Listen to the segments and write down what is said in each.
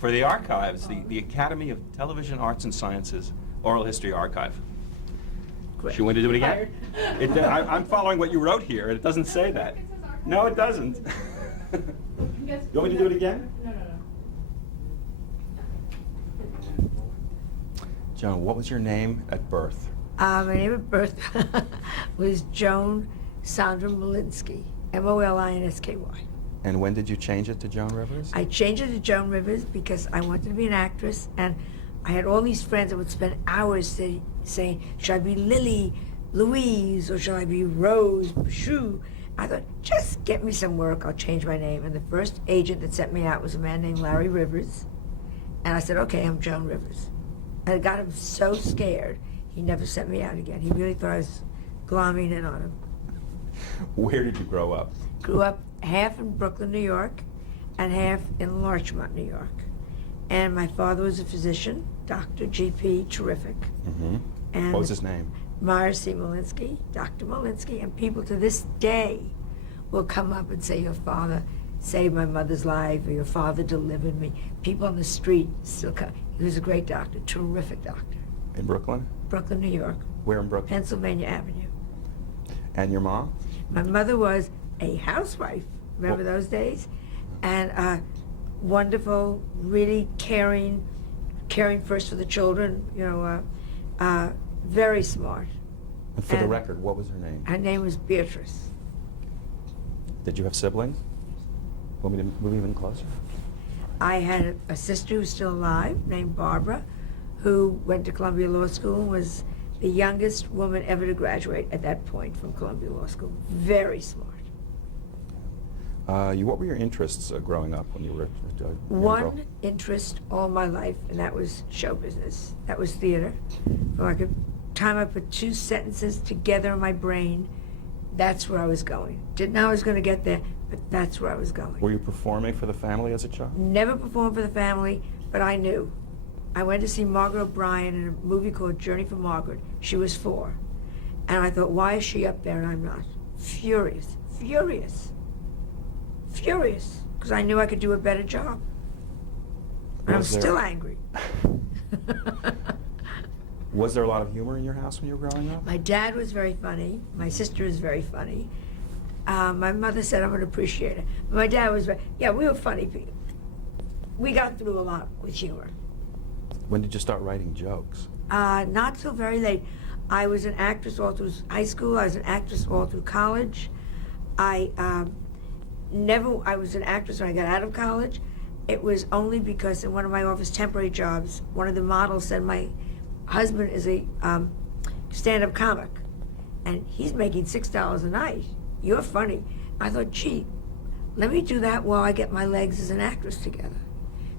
For the archives, the Academy of Television Arts and Sciences Oral History Archive. Great. You want to do it again? I'm following what you wrote here, and it doesn't say that. No, it doesn't. You want me to do it again? No. Joan, what was your name at birth? My name at birth was Joan Sandra Molinsky, M-O-L-I-N-S-K-Y. And when did you change it to Joan Rivers? I changed it to Joan Rivers because I wanted to be an actress, and I had all these friends that would spend hours saying, should I be Lily, Louise, or should I be Rose, Shoo? I thought, just get me some work, I'll change my name. And the first agent that sent me out was a man named Larry Rivers. And I said, okay, I'm Joan Rivers. And it got him so scared, he never sent me out again. He really thought I was glomming in on him. Where did you grow up? Grew up half in Brooklyn, New York, and half in Larchmont, New York. And my father was a physician, doctor, GP, terrific. Mm-hmm. And what was his name? Myers C. Molinsky, Dr. Molinsky, and people to this day will come up and say, your father saved my mother's life, or your father delivered me. People on the street still come. He was a great doctor, terrific doctor. In Brooklyn? Brooklyn, New York. Where in Brooklyn? Pennsylvania Avenue. And your mom? My mother was a housewife, remember those days? And wonderful, really caring first for the children, very smart. And for the record, what was her name? Her name was Beatrice. Did you have siblings? Want me to move even closer? I had a sister who's still alive, named Barbara, who went to Columbia Law School and was the youngest woman ever to graduate at that point from Columbia Law School. Very smart. What were your interests growing up when you were a young girl? One interest all my life, and that was show business. That was theater. From the time I put two sentences together in my brain, that's where I was going. Didn't know I was going to get there, but that's where I was going. Were you performing for the family as a child? Never performed for the family, but I knew. I went to see Margaret O'Brien in a movie called Journey for Margaret. She was 4. And I thought, why is she up there and I'm not? Furious, because I knew I could do a better job. And I'm still angry. Was there a lot of humor in your house when you were growing up? My dad was very funny. My sister is very funny. My mother said I'm an appreciator. But my dad was we were funny people. We got through a lot with humor. When did you start writing jokes? Not till very late. I was an actress all through high school. I was an actress all through college. I was an actress when I got out of college. It was only because in one of my office temporary jobs, one of the models said, my husband is a stand-up comic, and he's making $6 a night. You're funny. I thought, gee, let me do that while I get my legs as an actress together.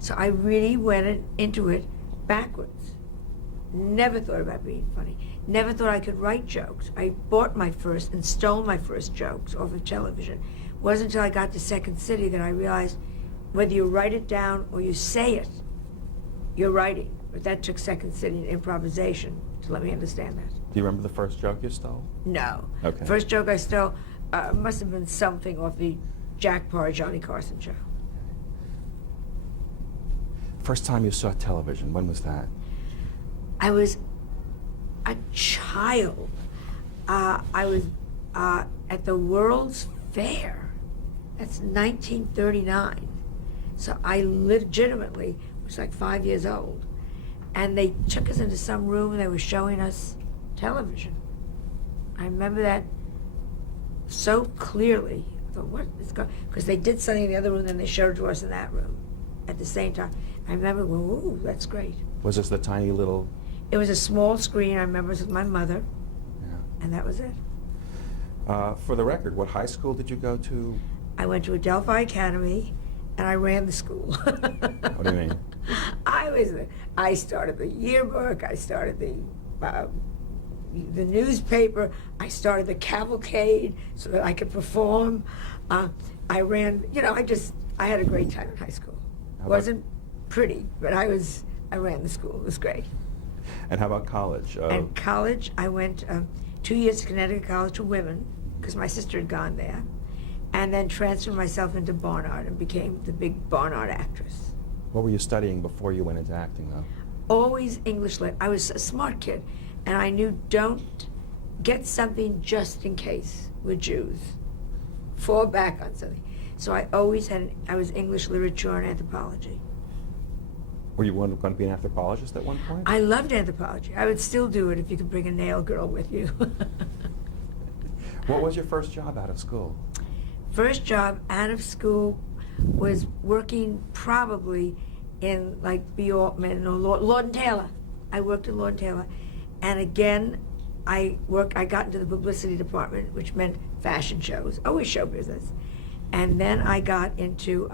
So I really went into it backwards. Never thought about being funny. Never thought I could write jokes. I bought my first and stole my first jokes off of television. It wasn't until I got to Second City that I realized whether you write it down or you say it, you're writing. But that took Second City and improvisation to let me understand that. Do you remember the first joke you stole? No. Okay. First joke I stole must have been something off the Jack Paar Johnny Carson show. First time you saw television, when was that? I was a child. I was at the World's Fair. That's 1939. So I legitimately was like 5 years old. And they took us into some room and they were showing us television. I remember that so clearly. I thought, what is going on? Because they did something in the other room, then they showed it to us in that room at the same time. I remember, well, ooh, that's great. Was this the tiny little... It was a small screen. I remember it was with my mother, and that was it. For the record, what high school did you go to? I went to Adelphi Academy, and I ran the school. What do you mean? I started the yearbook. I started the newspaper. I started the cavalcade so that I could perform. I ran. I had a great time in high school. Wasn't pretty, but I ran the school. It was great. And how about college? And college, I went 2 years to Connecticut College for Women, because my sister had gone there, and then transferred myself into Barnard and became the big Barnard actress. What were you studying before you went into acting, though? Always English lit. I was a smart kid, and I knew don't get something just in case. We're Jews. Fall back on something. So I always I was English literature and anthropology. Were you going to be an anthropologist at one point? I loved anthropology. I would still do it if you could bring a nail girl with you. What was your first job out of school? First job out of school was working probably in like B. Altman or Lord and Taylor. I worked at Lord and Taylor. And again, I got into the publicity department, which meant fashion shows, always show business. And then I got into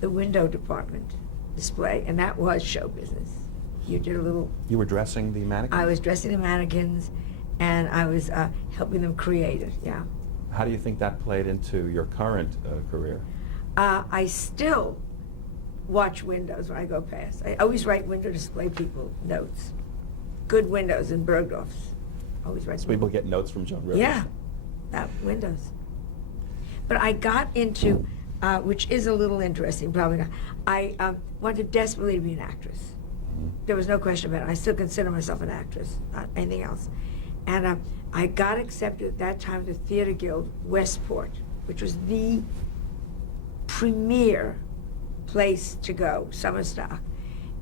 the window department, display, and that was show business. You did a little... You were dressing the mannequins? I was dressing the mannequins, and I was helping them create it, yeah. How do you think that played into your current career? I still watch windows when I go past. I always write window display people notes. Good windows in Bergdorf's. Always write. So people get notes from Joan Rivers? Yeah, about windows. But I got into, which is a little interesting, probably not. I wanted desperately to be an actress. Mm-hmm. There was no question about it. I still consider myself an actress, not anything else. And I got accepted at that time to the Theater Guild, Westport, which was the premier place to go, summer stock.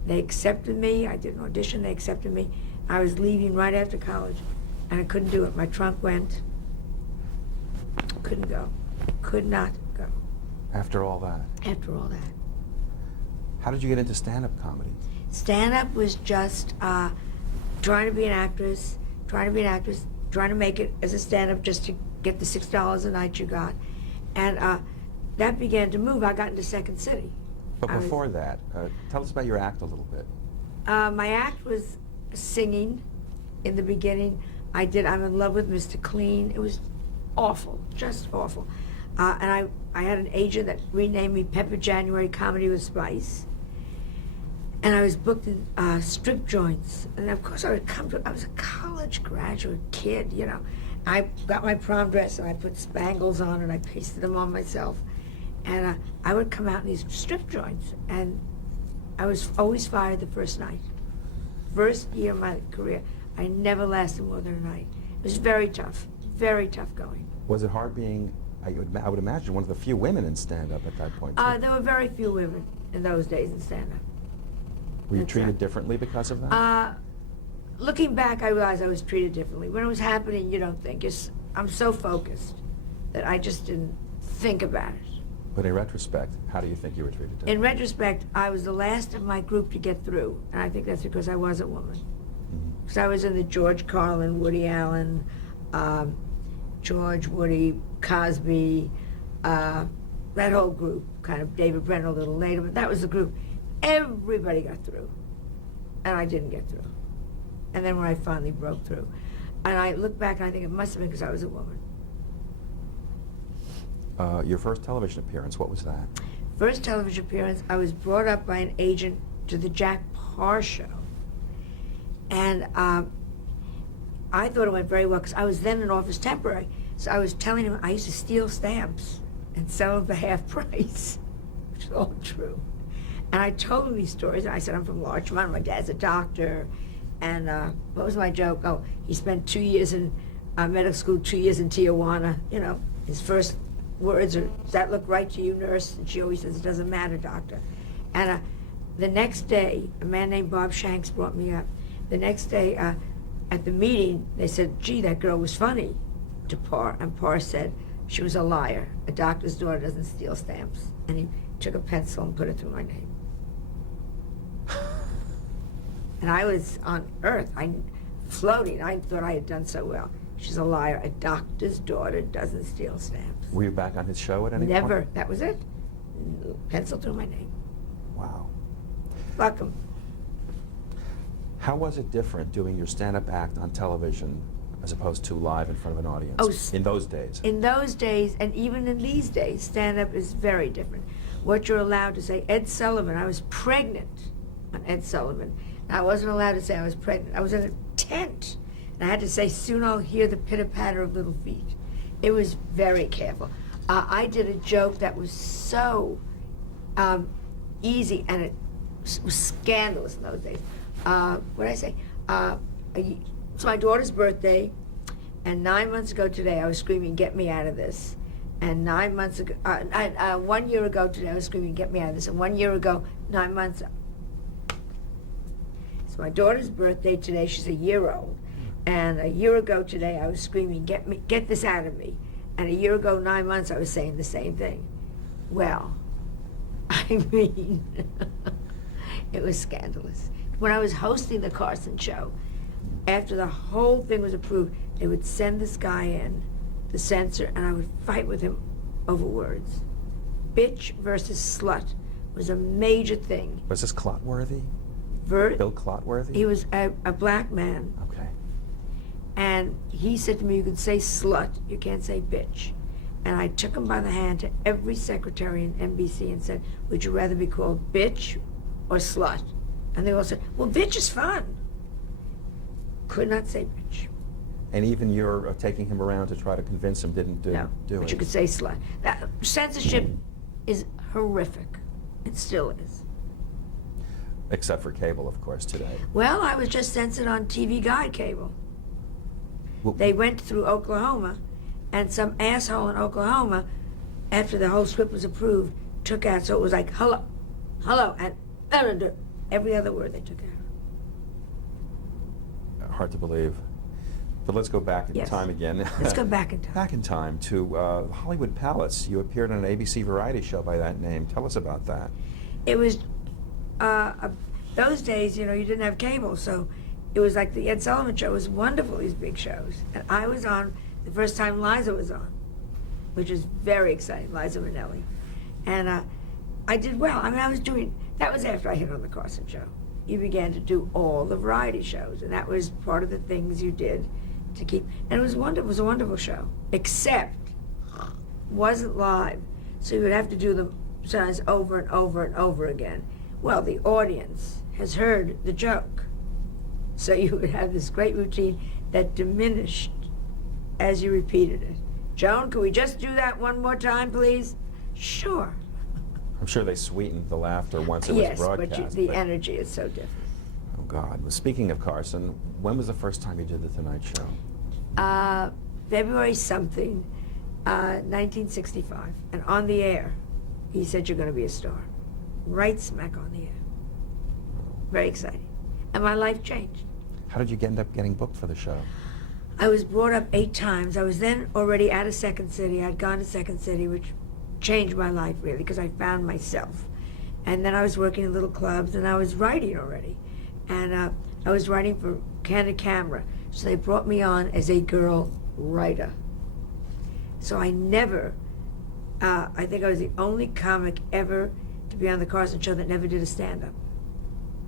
They accepted me. I did an audition. They accepted me. I was leaving right after college, and I couldn't do it. My trunk went. Couldn't go. Could not go. After all that? After all that. How did you get into stand-up comedy? Stand-up was just trying to be an actress, trying to make it as a stand-up just to get the $6 a night you got. And that began to move. I got into Second City. But before that, tell us about your act a little bit. My act was singing in the beginning. I'm in love with Mr. Clean. It was awful, just awful. And I had an agent that renamed me Pepper January Comedy with Spice. And I was booked in strip joints. And of course I was a college graduate kid, you know. I got my prom dress and I put spangles on and I pasted them on myself. And I would come out in these strip joints, and I was always fired the first night. First year of my career, I never lasted more than a night. It was very tough going. Was it hard being, I would imagine, one of the few women in stand-up at that point, too? There were very few women in those days in stand-up. Were you treated differently because of that? Looking back, I realized I was treated differently. When it was happening, you don't think. I'm so focused that I just didn't think about it. But in retrospect, how do you think you were treated differently? In retrospect, I was the last of my group to get through, and I think that's because I was a woman. Because I was in the George Carlin, Woody Allen, George, Woody, Cosby, that whole group, kind of David Brenner a little later, but that was the group. Everybody got through, and I didn't get through. And then when I finally broke through, and I look back and I think it must have been because I was a woman. Your first television appearance, what was that? First television appearance, I was brought up by an agent to the Jack Paar show. And I thought it went very well because I was then in office temporary. So I was telling him I used to steal stamps and sell them for half price, which is all true. And I told him these stories, and I said, I'm from Larchmont, my dad's a doctor. And what was my joke? Oh, he spent 2 years in medical school, 2 years in Tijuana. You know, his first words are, does that look right to you, nurse? And she always says, it doesn't matter, doctor. And the next day, a man named Bob Shanks brought me up. The next day, at the meeting, they said, gee, that girl was funny to Paar. And Paar said, she was a liar. A doctor's daughter doesn't steal stamps. And he took a pencil and put it through my name. And I was on earth, floating. I thought I had done so well. She's a liar. A doctor's daughter doesn't steal stamps. Were you back on his show at any point? Never. That was it. Pencil through my name. Wow. Fuck 'em. How was it different doing your stand-up act on television as opposed to live in front of an audience in those days? In those days, and even in these days, stand-up is very different. What you're allowed to say, Ed Sullivan, I was pregnant on Ed Sullivan. I wasn't allowed to say I was pregnant. I was in a tent. And I had to say, soon I'll hear the pitter-patter of little feet. It was very careful. I did a joke that was so easy, and it was scandalous in those days. What did I say? It's my daughter's birthday, and 9 months ago today, I was screaming, "Get me out of this!" And 9 months ago, 1 year ago today, I was screaming, "Get me out of this!" And 1 year ago, 9 months. It's my daughter's birthday today. She's a year old, and a year ago today, I was screaming, "Get this out of me!" And a year ago, 9 months, I was saying the same thing. Well, I mean, it was scandalous. When I was hosting the Carson show, after the whole thing was approved, they would send this guy in, the censor, and I would fight with him over words. Bitch versus slut was a major thing. Was this Clotworthy? Bill Clotworthy? He was a black man. Okay. And he said to me, "You can say slut, you can't say bitch." And I took him by the hand to every secretary in NBC and said, "Would you rather be called bitch or slut?" And they all said, "Well, bitch is fun." Could not say bitch. And even you're taking him around to try to convince him didn't do it. But you could say slut. That censorship is horrific. It still is. Except for cable, of course, today. Well, I was just censored on TV Guide cable. Well, They went through Oklahoma, and some asshole in Oklahoma, after the whole script was approved, took out, so it was like, hello, and every other word they took out. hard to believe. But let's go back in time again. Let's go back in time. Back in time to Hollywood Palace. You appeared on an ABC variety show by that name. Tell us about that. It was, those days, you didn't have cable, so it was like the Ed Sullivan Show. It was wonderful, these big shows. And I was on the first time Liza was on, which was very exciting, Liza Minnelli. And I did well. I mean, that was after I hit on the Carson Show. You began to do all the variety shows, and that was part of the things you did to keep, and it was wonderful. It was a wonderful show, except wasn't live, so you would have to do the signs over and over and over again. Well, the audience has heard the joke, so you would have this great routine that diminished as you repeated it. Joan, can we just do that one more time, please? Sure. I'm sure they sweetened the laughter once it was broadcast. Yes, but the energy is so different. Oh, God. Well, speaking of Carson, when was the first time you did The Tonight Show? February something, 1965. And on the air, he said, "You're going to be a star." Right smack on the air. Very exciting. And my life changed. How did you end up getting booked for the show? I was brought up 8 times. I was then already out of Second City. I'd gone to Second City, which changed my life, really, because I found myself. And then I was working in little clubs, and I was writing already. And I was writing for Candid Camera. So they brought me on as a girl writer. So I never, I think I was the only comic ever to be on the Carson Show that never did a stand-up.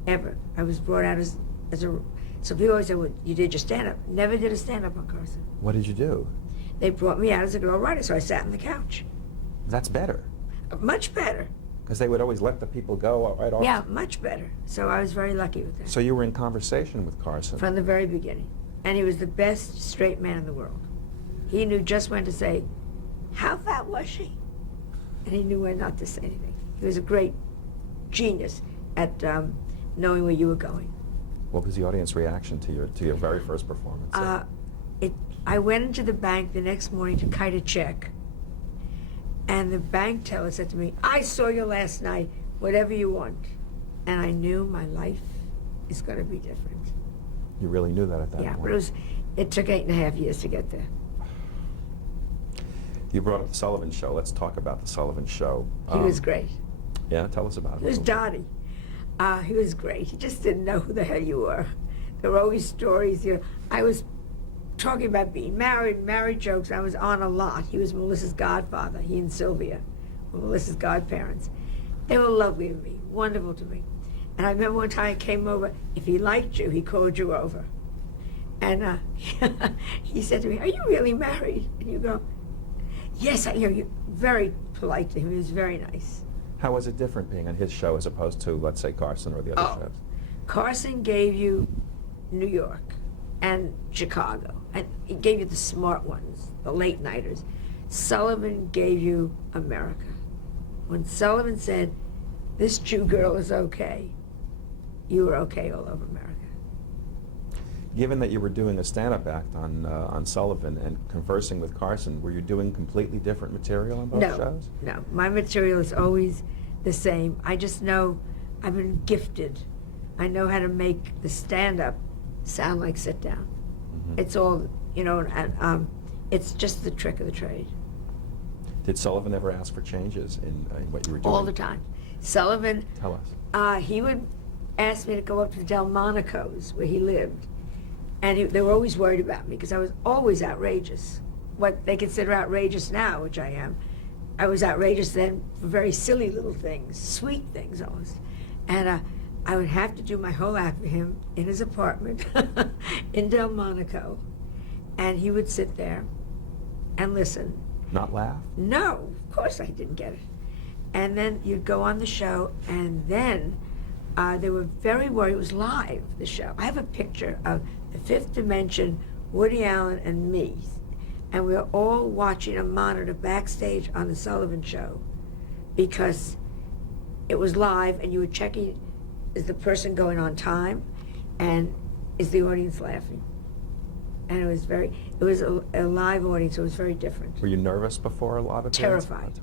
Ever. I was brought out as a, so people always say, "Well, you did your stand-up." Never did a stand-up on Carson. What did you do? They brought me out as a girl writer, so I sat on the couch. That's better. Much better. Because they would always let the people go right off. Yeah, much better. So I was very lucky with that. So you were in conversation with Carson? From the very beginning. And he was the best straight man in the world. He knew just when to say, "How fat was she?" And he knew when not to say anything. He was a great genius at knowing where you were going. What was the audience reaction to your very first performance? I went into the bank the next morning to kite a check. And the bank teller said to me, "I saw you last night, whatever you want." And I knew my life is going to be different. You really knew that at that point? Yeah, but it took 8.5 years to get there. You brought up the Sullivan Show. Let's talk about the Sullivan Show. He was great. Yeah, tell us about it. He was Dottie. He was great. He just didn't know who the hell you were. There were always stories. I was talking about being married jokes. I was on a lot. He was Melissa's godfather. He and Sylvia were Melissa's godparents. They were lovely to me, wonderful to me. And I remember one time I came over. If he liked you, he called you over. And he said to me, "Are you really married?" And you go, "Yes." You're very polite to him. He was very nice. How was it different being on his show as opposed to, let's say, Carson or the other shows? Carson gave you New York and Chicago. And he gave you the smart ones, the late nighters. Sullivan gave you America. When Sullivan said, "This Jew girl is okay," you were okay all over America. Given that you were doing a stand-up act on Sullivan and conversing with Carson, were you doing completely different material on both shows? No, my material is always the same. I just know I've been gifted. I know how to make the stand-up sound like sit-down. Mm-hmm. It's all, and it's just the trick of the trade. Did Sullivan ever ask for changes in what you were doing? All the time. Sullivan, Tell us. he would ask me to go up to Delmonico's, where he lived. And they were always worried about me because I was always outrageous. What they consider outrageous now, which I am, I was outrageous then for very silly little things, sweet things almost. And I would have to do my whole act for him in his apartment in Delmonico. And he would sit there and listen. Not laugh? No, of course I didn't get it. And then you'd go on the show, and then they were very worried. It was live, the show. I have a picture of the Fifth Dimension, Woody Allen, and me. And we were all watching a monitor backstage on the Sullivan Show because it was live, and you were checking, is the person going on time, and is the audience laughing? And it was a live audience, so it was very different. Were you nervous before a lot of Terrified.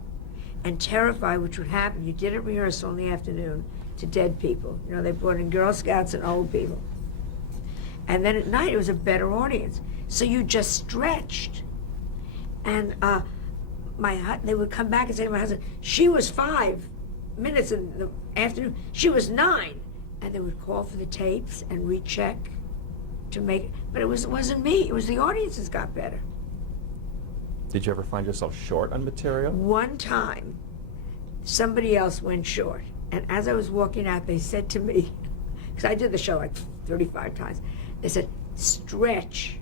And terrified, which would happen. You did a rehearsal in the afternoon to dead people. They brought in Girl Scouts and old people. And then at night, it was a better audience. So you just stretched. And they would come back and say to my husband, she was 5 minutes in the afternoon. She was 9. And they would call for the tapes and recheck to make it. But it wasn't me. It was the audiences got better. Did you ever find yourself short on material? One time, somebody else went short. And as I was walking out, they said to me, because I did the show like 35 times, they said, stretch,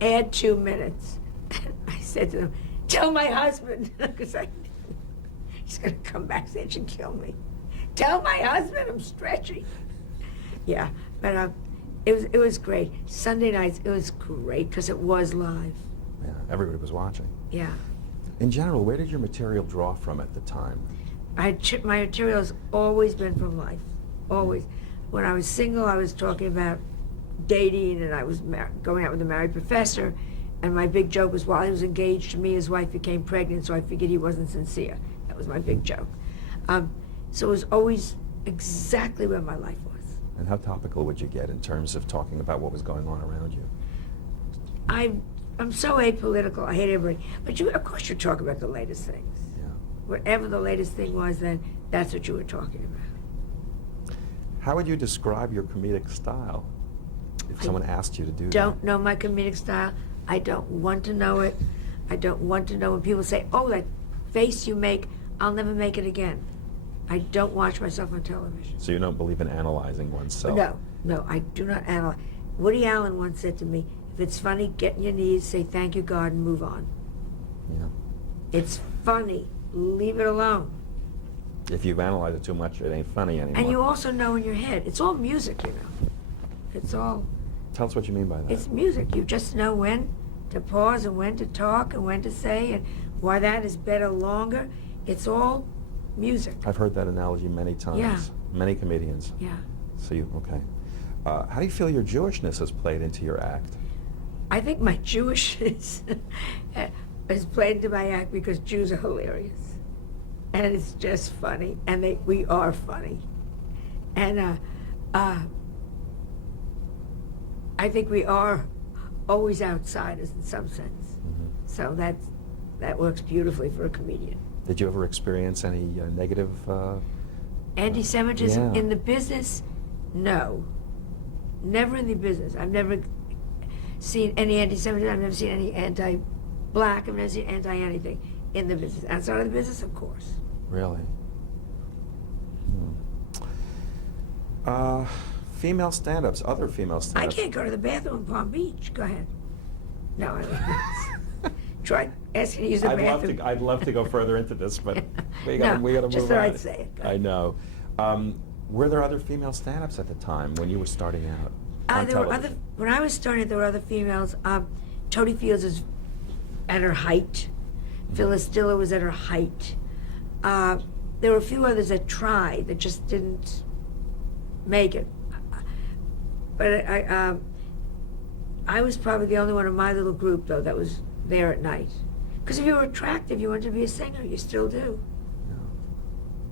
add 2 minutes. And I said to them, tell my husband, because I knew he's going to come backstage and kill me. Tell my husband I'm stretching. Yeah, but it was great. Sunday nights, it was great because it was live. Yeah, everybody was watching. Yeah. In general, where did your material draw from at the time? My material has always been from life, always. When I was single, I was talking about dating, and I was going out with a married professor, and my big joke was while he was engaged to me, his wife became pregnant, so I figured he wasn't sincere. That was my big joke. So it was always exactly where my life was. And how topical would you get in terms of talking about what was going on around you? I'm so apolitical. I hate everybody. But of course you talk about the latest things. Yeah. Whatever the latest thing was then, that's what you were talking about. How would you describe your comedic style if someone asked you to do that? Don't know my comedic style. I don't want to know it. I don't want to know when people say, oh, that face you make, I'll never make it again. I don't watch myself on television. So you don't believe in analyzing oneself? No, I do not analyze. Woody Allen once said to me, if it's funny, get on your knees, say thank you, God, and move on. Yeah. It's funny. Leave it alone. If you've analyzed it too much, it ain't funny anymore. And you also know in your head, it's all music, It's all... Tell us what you mean by that. It's music. You just know when to pause and when to talk and when to say and why that is better longer. It's all music. I've heard that analogy many times. Yeah. Many comedians. Yeah. So okay. How do you feel your Jewishness has played into your act? I think my Jewishness has played into my act because Jews are hilarious. And it's just funny. And we are funny. And I think we are always outsiders in some sense. Mm-hmm. So that works beautifully for a comedian. Did you ever experience any negative... Anti-Semitism yeah. in the business? No. Never in the business. I've never seen any anti-Semitism. I've never seen any anti-black. I've never seen anti-anything in the business. Outside of the business, of course. Really? Female stand-ups, other female I stand-ups. can't go to the bathroom in Palm Beach. Go ahead. No, I don't. Try asking to use the bathroom. I'd love to go further into this, but we got to move on. Just thought I'd say it. I know. Were there other female stand-ups at the time when you were starting out? When I was starting, there were other females. Toni Fields is at her height. Phyllis Diller was at her height. There were a few others that tried that just didn't make it. But I was probably the only one in my little group, though, that was there at night. Because if you were attractive, you wanted to be a singer. You still do. Yeah.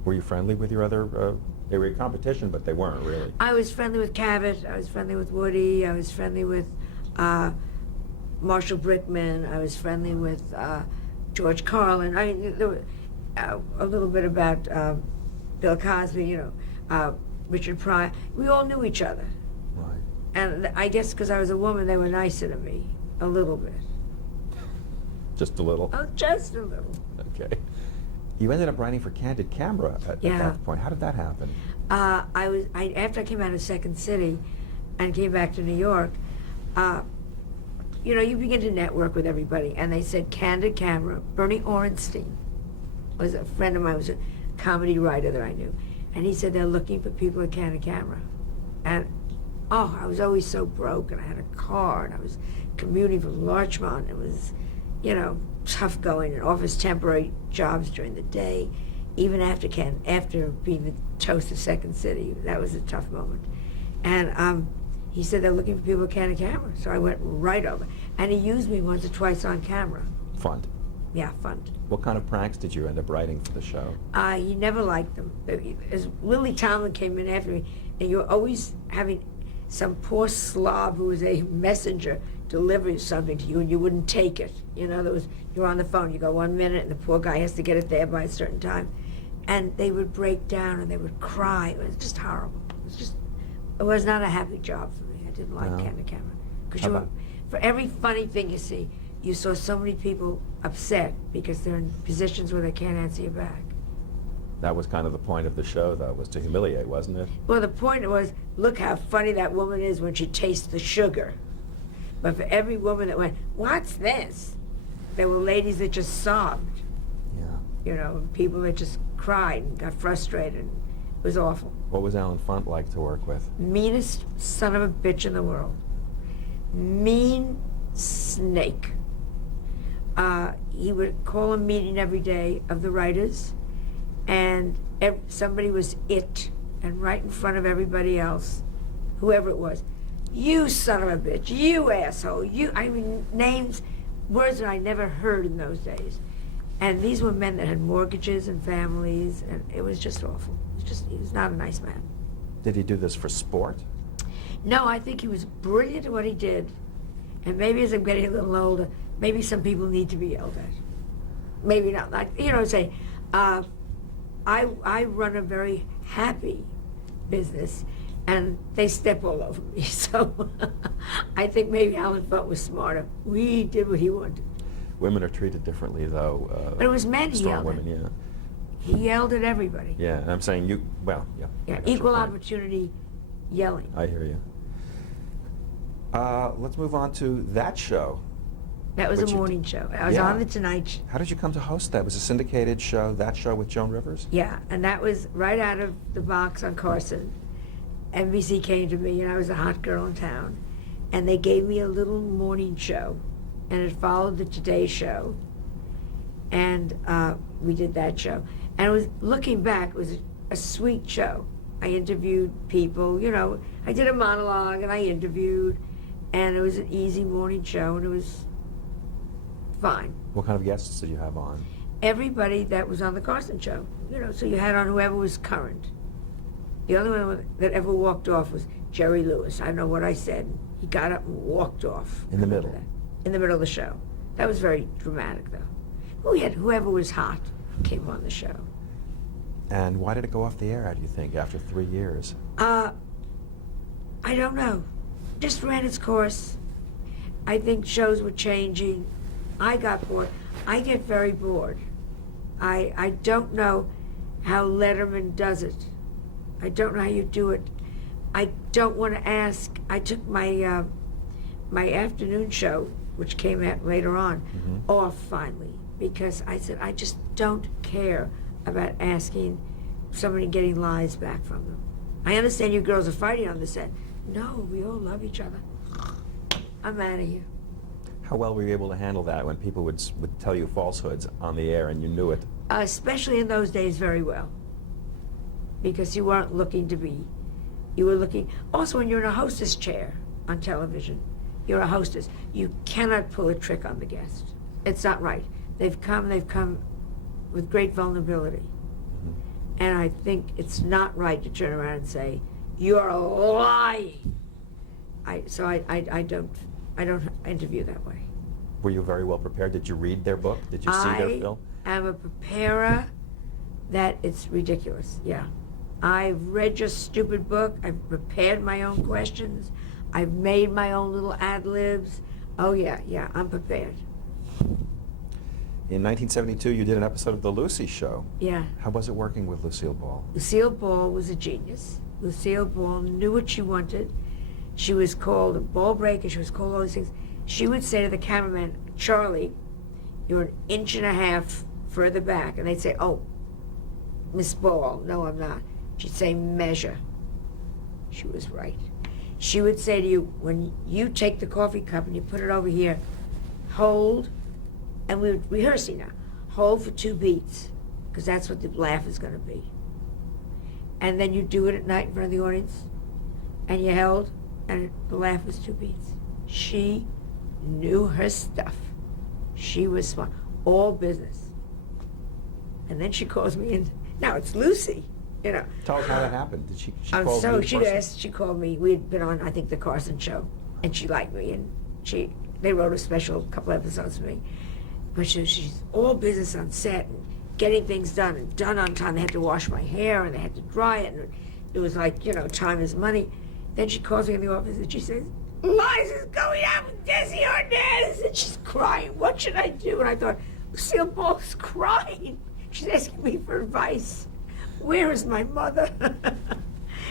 Were you friendly with your other, they were a competition, but they weren't really? I was friendly with Cabot. I was friendly with Woody. I was friendly with Marshall Brickman. I was friendly with George Carlin. I mean, there were a little bit about Bill Cosby, you know, Richard Pryor. We all knew each other. Right. And I guess because I was a woman, they were nicer to me, a little bit. Just a little? Oh, just a little. Okay. You ended up writing for Candid Camera at that point. How did that happen? After I came out of Second City and came back to New York, you know, you begin to network with everybody, and they said Candid Camera. Bernie Orenstein was a friend of mine, was a comedy writer that I knew, and he said they're looking for people at Candid Camera. And oh, I was always so broke, and I had a car, and I was commuting from Larchmont. It was, you know, tough going, and office temporary jobs during the day, even after being the toast of Second City. That was a tough moment. And he said they're looking for people at Candid Camera, so I went right over. And he used me once or twice on camera. Fun. Yeah, fun. What kind of pranks did you end up writing for the show? He never liked them. As Lily Tomlin came in after me, and you were always having some poor slob who was a messenger deliver something to you, and you wouldn't take it. You know, you're on the phone, you go 1 minute, and the poor guy has to get it there by a certain time. And they would break down, and they would cry. It was just horrible. It was not a happy job for me. I didn't like Candid Camera. Because for every funny thing you see, you saw so many people upset because they're in positions where they can't answer you back. That was kind of the point of the show, though, was to humiliate, wasn't it? Well, the point was, look how funny that woman is when she tastes the sugar. But for every woman that went, what's this? There were ladies that just sobbed. Yeah. You know, and people that just cried and got frustrated. It was awful. What was Alan Funt like to work with? Meanest son of a bitch in the world. Mean snake. He would call a meeting every day of the writers, and somebody was it, and right in front of everybody else, whoever it was, you son of a bitch, you asshole, you, I mean, names, words that I never heard in those days. And these were men that had mortgages and families, and it was just awful. He was not a nice man. Did he do this for sport? No, I think he was brilliant at what he did. And maybe as I'm getting a little older, maybe some people need to be yelled at. Maybe not. Like, you know, say, I run a very happy business, and they step all over me. So I think maybe Alan Funt was smarter. We did what he wanted. Women are treated differently, though. But it was men he strong yelled women, at. yeah. He yelled at everybody. Yeah, and I'm saying yeah. Yeah, equal opportunity yelling. I hear you. Let's move on to that show. That was a morning show. I was on the Tonight Show. How did you come to host that? It was a syndicated show, that show with Joan Rivers? Yeah, and that was right out of the box on Carson. NBC came to me, and I was a hot girl in town. And they gave me a little morning show, and it followed the Today Show. And we did that show. And it was, looking back, it was a sweet show. I interviewed people, you know, I did a monologue, and I interviewed, and it was an easy morning show, and it was fine. What kind of guests did you have on? Everybody that was on the Carson show, you know, so you had on whoever was current. The only one that ever walked off was Jerry Lewis. I don't know what I said. He got up and walked off. In the middle? In the middle of the show. That was very dramatic, though. We had whoever was hot came on the show. And why did it go off the air, do you think, after 3 years? I don't know. Just ran its course. I think shows were changing. I got bored. I get very bored. I don't know how Letterman does it. I don't know how you do it. I don't want to ask. I took my my afternoon show, which came out later on, off finally, because I said I just don't care about asking somebody getting lies back from them. I understand you girls are fighting on the set. No, we all love each other. I'm out of here. How well were you able to handle that when people would tell you falsehoods on the air and you knew it? Especially in those days, very well. Because you weren't looking to be You were looking, also when you're in a hostess chair on television, you're a hostess. You cannot pull a trick on the guest. It's not right. They've come with great vulnerability. And I think it's not right to turn around and say, you're lying. I don't interview that way. Were you very well prepared? Did you read their book? Did you see their film? I am a preparer that it's ridiculous, yeah. I've read your stupid book. I've prepared my own questions. I've made my own little ad-libs. Oh, yeah, I'm prepared. In 1972, you did an episode of The Lucy Show. Yeah. How was it working with Lucille Ball? Lucille Ball was a genius. Lucille Ball knew what she wanted. She was called a ball breaker. She was called all these things. She would say to the cameraman, Charlie, you're 1.5 inches further back. And they'd say, oh, Miss Ball. No, I'm not. She'd say, measure. She was right. She would say to you, when you take the coffee cup and you put it over here, hold, and we would rehearse it now. Hold for 2 beats, because that's what the laugh is going to be. And then you do it at night in front of the audience, and you held, and the laugh was 2 beats. She knew her stuff. She was smart. All business. And then she calls me in. Now it's Lucy, you know. Tell us how that happened. Did she call you? She called me. We had been on, I think, the Carson show, and she liked me, and they wrote a special couple episodes for me. But she's all business on set and getting things done and done on time. They had to wash my hair and they had to dry it, and it was like, you know, time is money. Then she calls me in the office and she says, Liza's going out with Desi Arnaz, and she's crying. What should I do? And I thought, Lucille Ball's crying. She's asking me for advice. Where is my mother?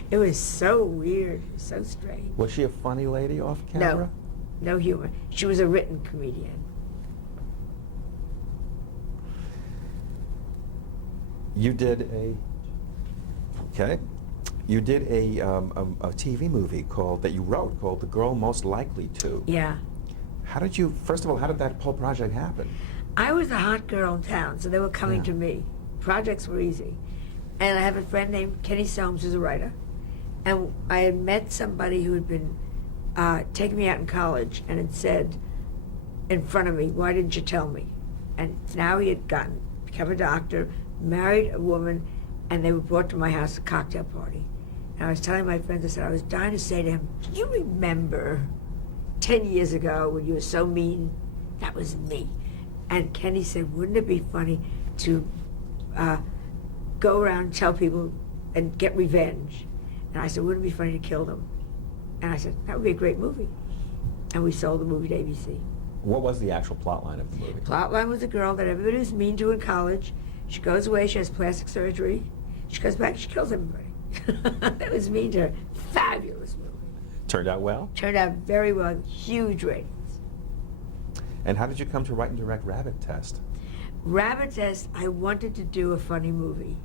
It was so weird, so strange. Was she a funny lady off camera? No humor. She was a written comedian. You did a TV movie that you wrote called The Girl Most Likely To. Yeah. First of all, how did that whole project happen? I was a hot girl in town, so they were coming to me. Projects were easy. And I have a friend named Kenny Soames, who's a writer. And I had met somebody who had been taking me out in college and had said in front of me, why didn't you tell me? And now he had become a doctor, married a woman, and they were brought to my house a cocktail party. And I was telling my friends, I said, I was dying to say to him, do you remember 10 years ago when you were so mean? That was me. And Kenny said, wouldn't it be funny to go around and tell people and get revenge? And I said, wouldn't it be funny to kill them? And I said, that would be a great movie. And we sold the movie to ABC. What was the actual plot line of the movie? Plot line was a girl that everybody was mean to in college. She goes away, she has plastic surgery. She comes back, she kills everybody. That was mean to her. Fabulous movie. Turned out well? Turned out very well. Huge ratings. And how did you come to write and direct Rabbit Test? Rabbit Test, I wanted to do a funny movie.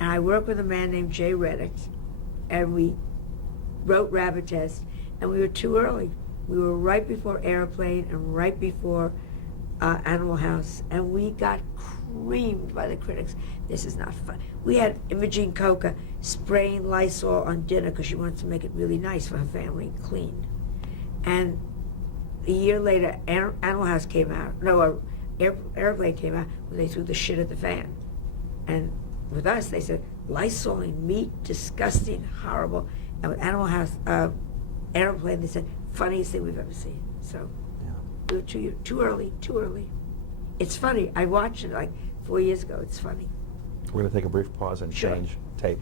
And I worked with a man named Jay Reddick, and we wrote Rabbit Test, and we were too early. We were right before Airplane and right before Animal House, and we got creamed by the critics. This is not fun. We had Imogene Coca spraying Lysol on dinner because she wanted to make it really nice for her family and clean. And a year later, Animal House came out. Airplane came out when they threw the shit at the fan. And with us, they said, Lysoling meat, disgusting, horrible. And with Animal House, Airplane, they said, funniest thing we've ever seen. So we were too early. It's funny. I watched it like 4 years ago. It's funny. We're going to take a brief pause and change tape.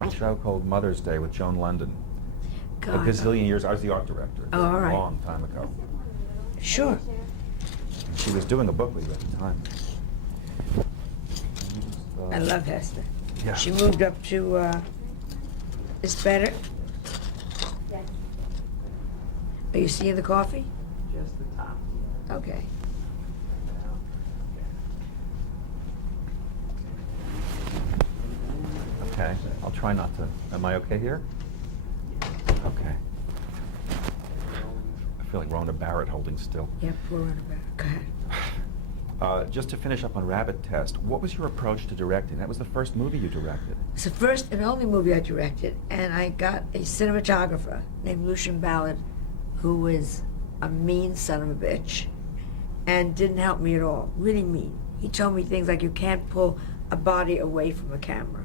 A show called Mother's Day with Joan London. God. A gazillion years. I was the art director. Oh, all right. A long time ago. Sure. She was doing a book with you at the time. I love Hester. Yeah. She moved up to, it's better? Yes. Are you seeing the coffee? Just the top. Okay. Okay, I'll try not to. Am I okay here? Okay. I feel like Rhonda Barrett holding still. Yeah, poor Rhonda Barrett. Go ahead. Just to finish up on Rabbit Test, what was your approach to directing? That was the first movie you directed. It's the first and only movie I directed, and I got a cinematographer named Lucian Ballard, who was a mean son of a bitch, and didn't help me at all. Really mean. He told me things like, you can't pull a body away from a camera.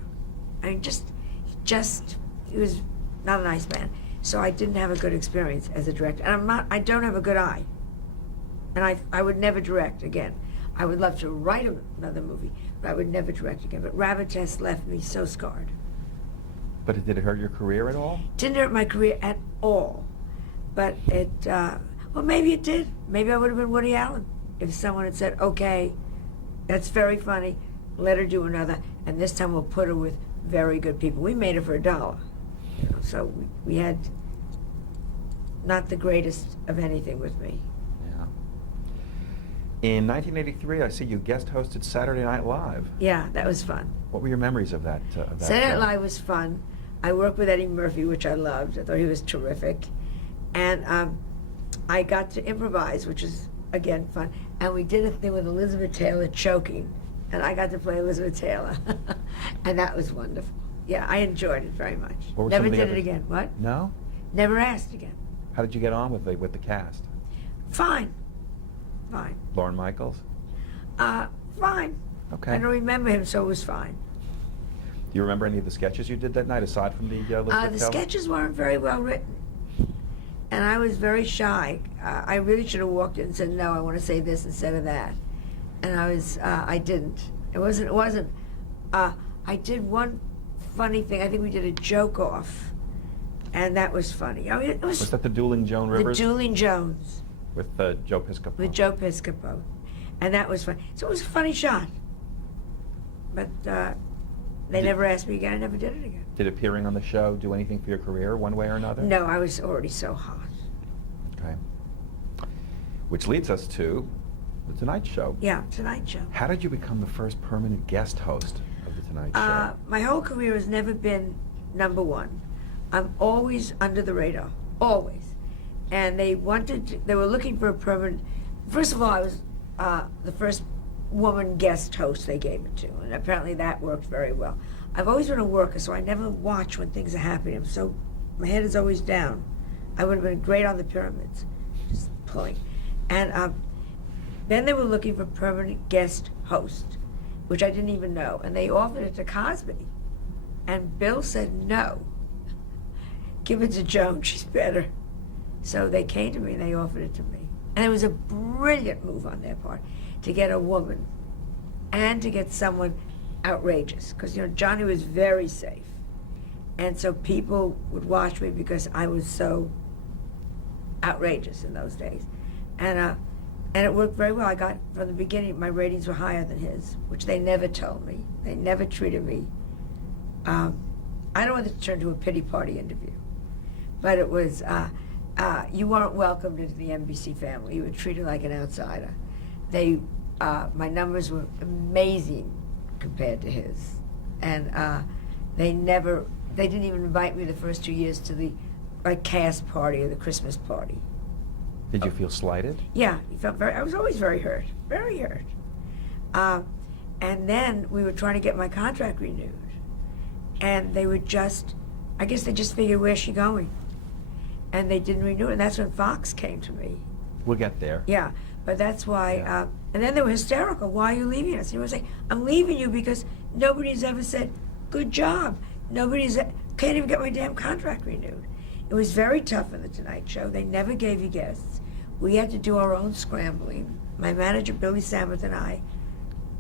I mean, he was not a nice man. So I didn't have a good experience as a director. And I don't have a good eye. And I would never direct again. I would love to write another movie, but I would never direct again. But Rabbit Test left me so scarred. But did it hurt your career at all? Didn't hurt my career at all. But it, well, maybe it did. Maybe I would have been Woody Allen if someone had said, okay, that's very funny, let her do another, and this time we'll put her with very good people. We made it for $1. You know, so we had not the greatest of anything with me. Yeah. In 1983, I see you guest hosted Saturday Night Live. Yeah, that was fun. What were your memories of that? Saturday Night show? Live was fun. I worked with Eddie Murphy, which I loved. I thought he was terrific. And I got to improvise, which is, again, fun. And we did a thing with Elizabeth Taylor choking. And I got to play Elizabeth Taylor. And that was wonderful. Yeah, I enjoyed it very much. Never did it again. What? No? Never asked again. How did you get on with the cast? Fine. Fine. Lorne Michaels? Fine. Okay. I don't remember him, so it was fine. Do you remember any of the sketches you did that night, aside from the Elizabeth The Taylor? sketches weren't very well written. And I was very shy. I really should have walked in and said, no, I want to say this instead of that. And I didn't. It wasn't, I did one funny thing. I think we did a joke off. And that was funny. I mean, it was that the Dueling Joan Rivers? The Dueling Jones. With Joe Piscopo? With Joe Piscopo. And that was fun. So it was a funny shot. But they never asked me again. I never did it again. Did appearing on the show do anything for your career, one way or another? No, I was already so hot. Okay. Which leads us to The Tonight Show. Yeah, Tonight Show. How did you become the first permanent guest host of The Tonight Show? My whole career has never been #1. I'm always under the radar, always. And they were looking for a permanent, first of all, I was the first woman guest host they gave it to, and apparently that worked very well. I've always been a worker, so I never watch when things are happening, so my head is always down. I would have been great on the pyramids, just pulling. And then they were looking for permanent guest host, which I didn't even know, and they offered it to Cosby. And Bill said, no, give it to Joan, she's better. So they came to me and they offered it to me. And it was a brilliant move on their part to get a woman and to get someone outrageous. Because, Johnny was very safe. And so people would watch me because I was so outrageous in those days. And it worked very well. I got, from the beginning, my ratings were higher than his, which they never told me. They never treated me. I don't want it to turn into a pity party interview. But it was, you weren't welcomed into the NBC family. You were treated like an outsider. My numbers were amazing compared to his. And they didn't even invite me the first 2 years to the cast party or the Christmas party. Did you feel slighted? Yeah, I was always very hurt, very hurt. And then we were trying to get my contract renewed. And they would I guess they just figured, where's she going? And they didn't renew it, and that's when Fox came to me. We'll get there. Yeah, but that's why, Yeah. and then they were hysterical, why are you leaving us? And he was like, I'm leaving you because nobody's ever said, good job. Can't even get my damn contract renewed. It was very tough in The Tonight Show. They never gave you guests. We had to do our own scrambling. My manager, Billy Samuth, and I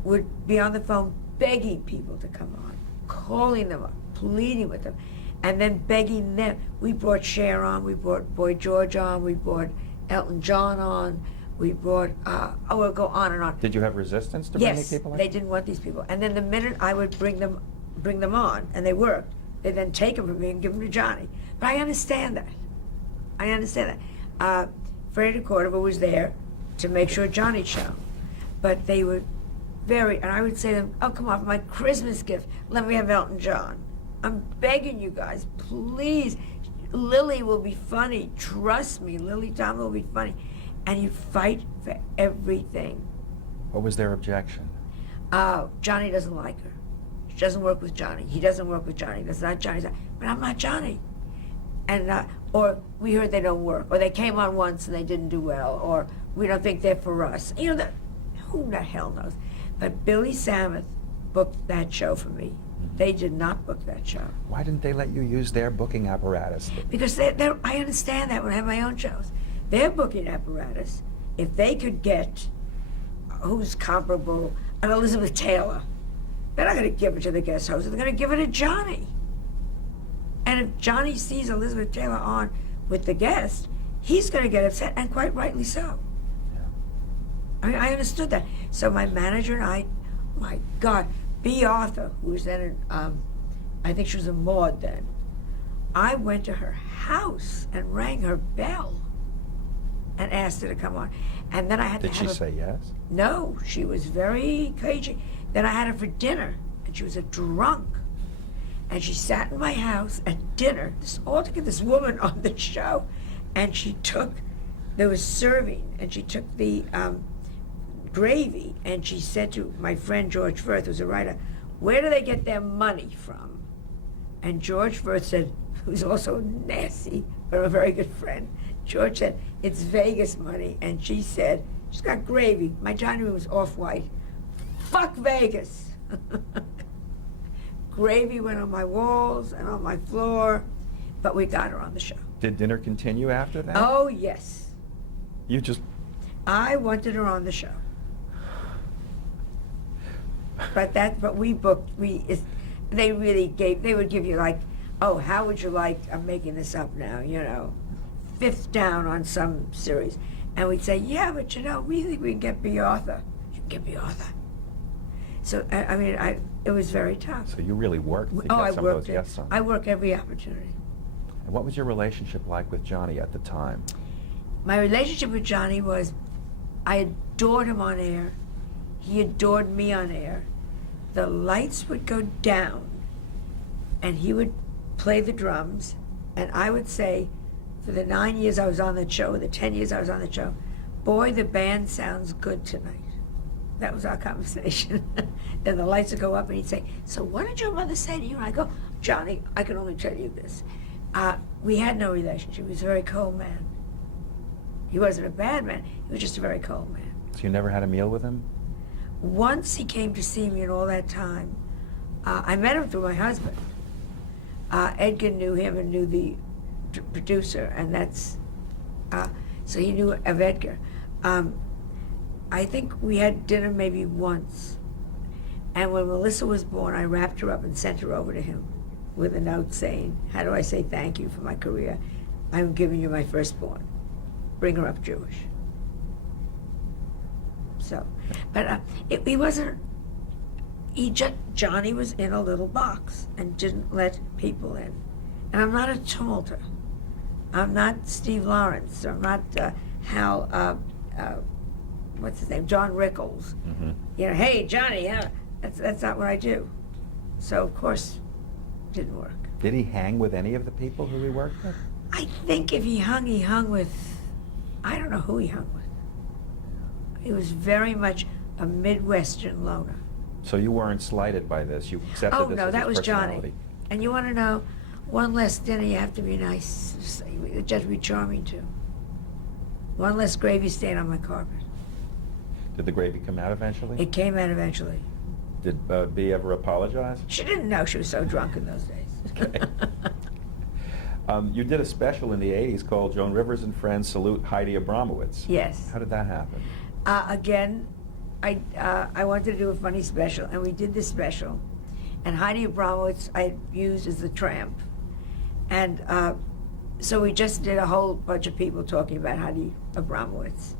would be on the phone begging people to come on, calling them up, pleading with them, and then begging them. We brought Cher on, we brought Boy George on, we brought Elton John on, We brought, we'll go on and on. Did you have resistance to bringing Yes, people in? they didn't want these people. And then the minute I would bring them on, and they worked, they'd then take them from me and give them to Johnny. But I understand that. I understand that. Freddie Cordova was there to make sure Johnny'd show. But they were and I would say to them, oh, come on, for my Christmas gift, let me have Elton John. I'm begging you guys, please. Lily will be funny. Trust me, Lily Tomlin will be funny. And you fight for everything. What was their objection? Johnny doesn't like her. She doesn't work with Johnny. He doesn't work with Johnny. That's not Johnny's. But I'm not Johnny. And or we heard they don't work, or they came on once and they didn't do well, or we don't think they're for us. You know, who the hell knows? But Billy Samuth booked that show for me. They did not book that show. Why didn't they let you use their booking apparatus? Because I understand that when I have my own shows. Their booking apparatus, if they could get who's comparable, an Elizabeth Taylor, they're not going to give it to the guest host. They're going to give it to Johnny. And if Johnny sees Elizabeth Taylor on with the guest, he's going to get upset, and quite rightly so. Yeah. I mean, I understood that. So my manager and I, my God, B. Arthur, who was then in, I think she was a Maud then, I went to her house and rang her bell and asked her to come on. And then I had Did to she have say yes? No, she was very cagey. Then I had her for dinner, and she was a drunk. And she sat in my house at dinner, all to get this woman on the show. And she there was serving, and she took the gravy, and she said to my friend George Firth, who's a writer, where do they get their money from? And George Firth said, who's also nasty, but a very good friend, George said, it's Vegas money. And she said, she's got gravy. My dining room was off-white. Fuck Vegas. Gravy went on my walls and on my floor, but we got her on the show. Did dinner continue after that? Oh, yes. You just... I wanted her on the show. But we booked, they would give you like, oh, how would you like, I'm making this up now, you know, fifth down on some series. And we'd say, yeah, but you know, we think we can get B. Arthur. You can get B. Arthur. So, I mean, it was very tough. So you really worked to get I some of worked those guests on. I work every opportunity. And what was your relationship like with Johnny at the time? My relationship with Johnny was, I adored him on air. He adored me on air. The lights would go down, and he would play the drums, and I would say, for the 9 years I was on that show, or the 10 years I was on the show, boy, the band sounds good tonight. That was our conversation. Then the lights would go up, and he'd say, so what did your mother say to you? And I go, Johnny, I can only tell you this. We had no relationship. He was a very cold man. He wasn't a bad man. He was just a very cold man. So you never had a meal with him? Once he came to see me in all that time, I met him through my husband. Edgar knew him and knew the producer, and that's, so he knew of Edgar. I think we had dinner maybe once. And when Melissa was born, I wrapped her up and sent her over to him with a note saying, how do I say thank you for my career? I'm giving you my firstborn. Bring her up Jewish. So, but he wasn't, Johnny was in a little box and didn't let people in. And I'm not a tumulter. I'm not Steve Lawrence. I'm not Hal, what's his name, John Rickles. Mm-hmm. You know, hey, Johnny, yeah, that's not what I do. So, of course, it didn't work. Did he hang with any of the people who he worked with? I think if he hung with, I don't know who he hung with. He was very much a Midwestern loner. So you weren't slighted by this? You accepted Oh, this no, as that his was Johnny. personality? And you want to know, one less dinner, you have to be nice. It just be charming, too. One less gravy stain on my carpet. Did the gravy come out eventually? It came out eventually. Did Bea ever apologize? She didn't know she was so drunk in those days. Okay. You did a special in the 80s called Joan Rivers and Friends Salute Heidi Abramowitz. Yes. How did that happen? Again, I wanted to do a funny special, and we did this special. And Heidi Abramowitz I used as the tramp. And so we just did a whole bunch of people talking about Heidi Abramowitz.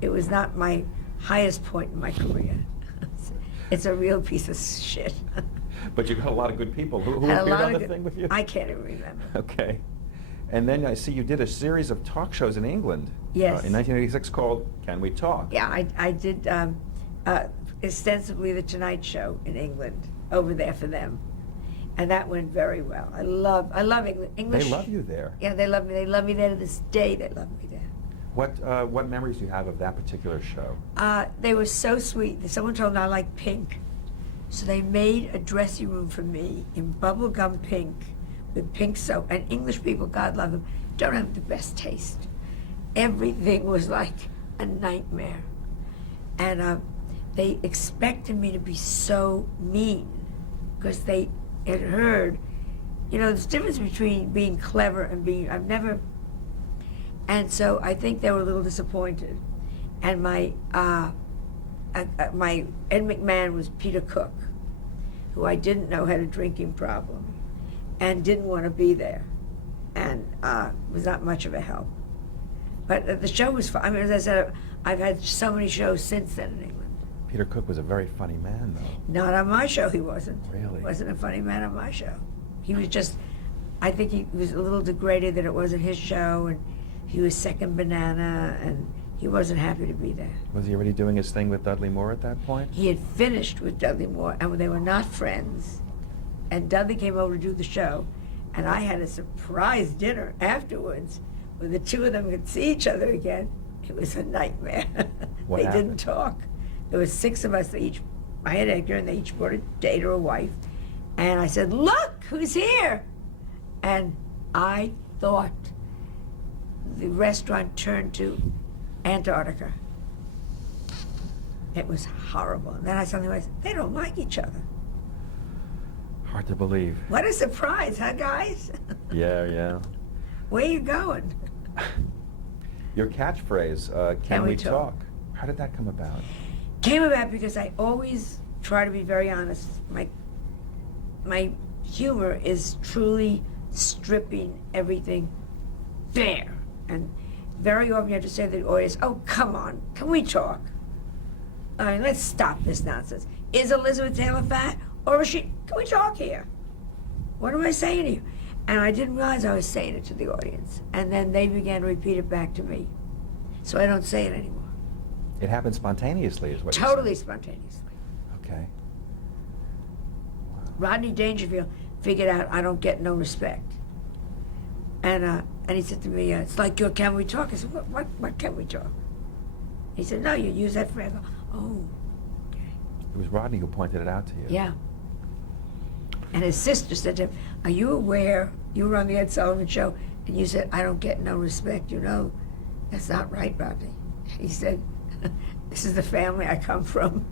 It was not my highest point in my career. It's a real piece of shit. But you got a lot of good people. Who Had a appeared lot on of the good- thing with you? I can't even remember. Okay. And then I see you did a series of talk shows in England. Yes. In 1986 called Can We Talk? Yeah, I did extensively The Tonight Show in England, over there for them. And that went very well. I love English. They love you there. Yeah, they love me. They love me there to this day. They love me there. What memories do you have of that particular show? They were so sweet. Someone told me I like pink. So they made a dressing room for me in bubblegum pink with pink soap. And English people, God love them, don't have the best taste. Everything was like a nightmare. And they expected me to be so mean because they had heard, there's a difference between being clever and being, and so I think they were a little disappointed. And my Ed McMahon was Peter Cook, who I didn't know had a drinking problem and didn't want to be there and was not much of a help. But the show was fun. I mean, as I said, I've had so many shows since then in England. Peter Cook was a very funny man, though. Not on my show, he wasn't. Really? He wasn't a funny man on my show. He was just, I think he was a little degraded that it wasn't his show, and he was second banana, and he wasn't happy to be there. Was he already doing his thing with Dudley Moore at that point? He had finished with Dudley Moore, and they were not friends. And Dudley came over to do the show, and I had a surprise dinner afterwards where the two of them could see each other again. It was a nightmare. What They happened? didn't talk. There was 6 of us. I had Edgar, and they each brought a date or a wife. And I said, "Look, who's here?" And I thought the restaurant turned to Antarctica. It was horrible. And then I suddenly realized, they don't like each other. Hard to believe. What a surprise, huh, guys? Yeah. Where you going? Your catchphrase, can we talk? How did that come about? Came about because I always try to be very honest. My humor is truly stripping everything bare. And very often you have to say to the audience, "Oh, come on, can we talk? I mean, let's stop this nonsense. Is Elizabeth Taylor fat? Or is she, can we talk here? What am I saying to you?" And I didn't realize I was saying it to the audience. And then they began to repeat it back to me. So I don't say it anymore. It happened spontaneously, is what you're Totally saying. spontaneously. Okay. Rodney Dangerfield figured out I don't get no respect. And he said to me, "It's like your Can We Talk?" I said, what can we talk? He said, "No, you use that phrase." I go, "Oh, okay." It was Rodney who pointed it out to you. Yeah. And his sister said to him, "Are you aware you were on the Ed Sullivan Show and you said, 'I don't get no respect'? You know, that's not right, Rodney." He said, "This is the family I come from."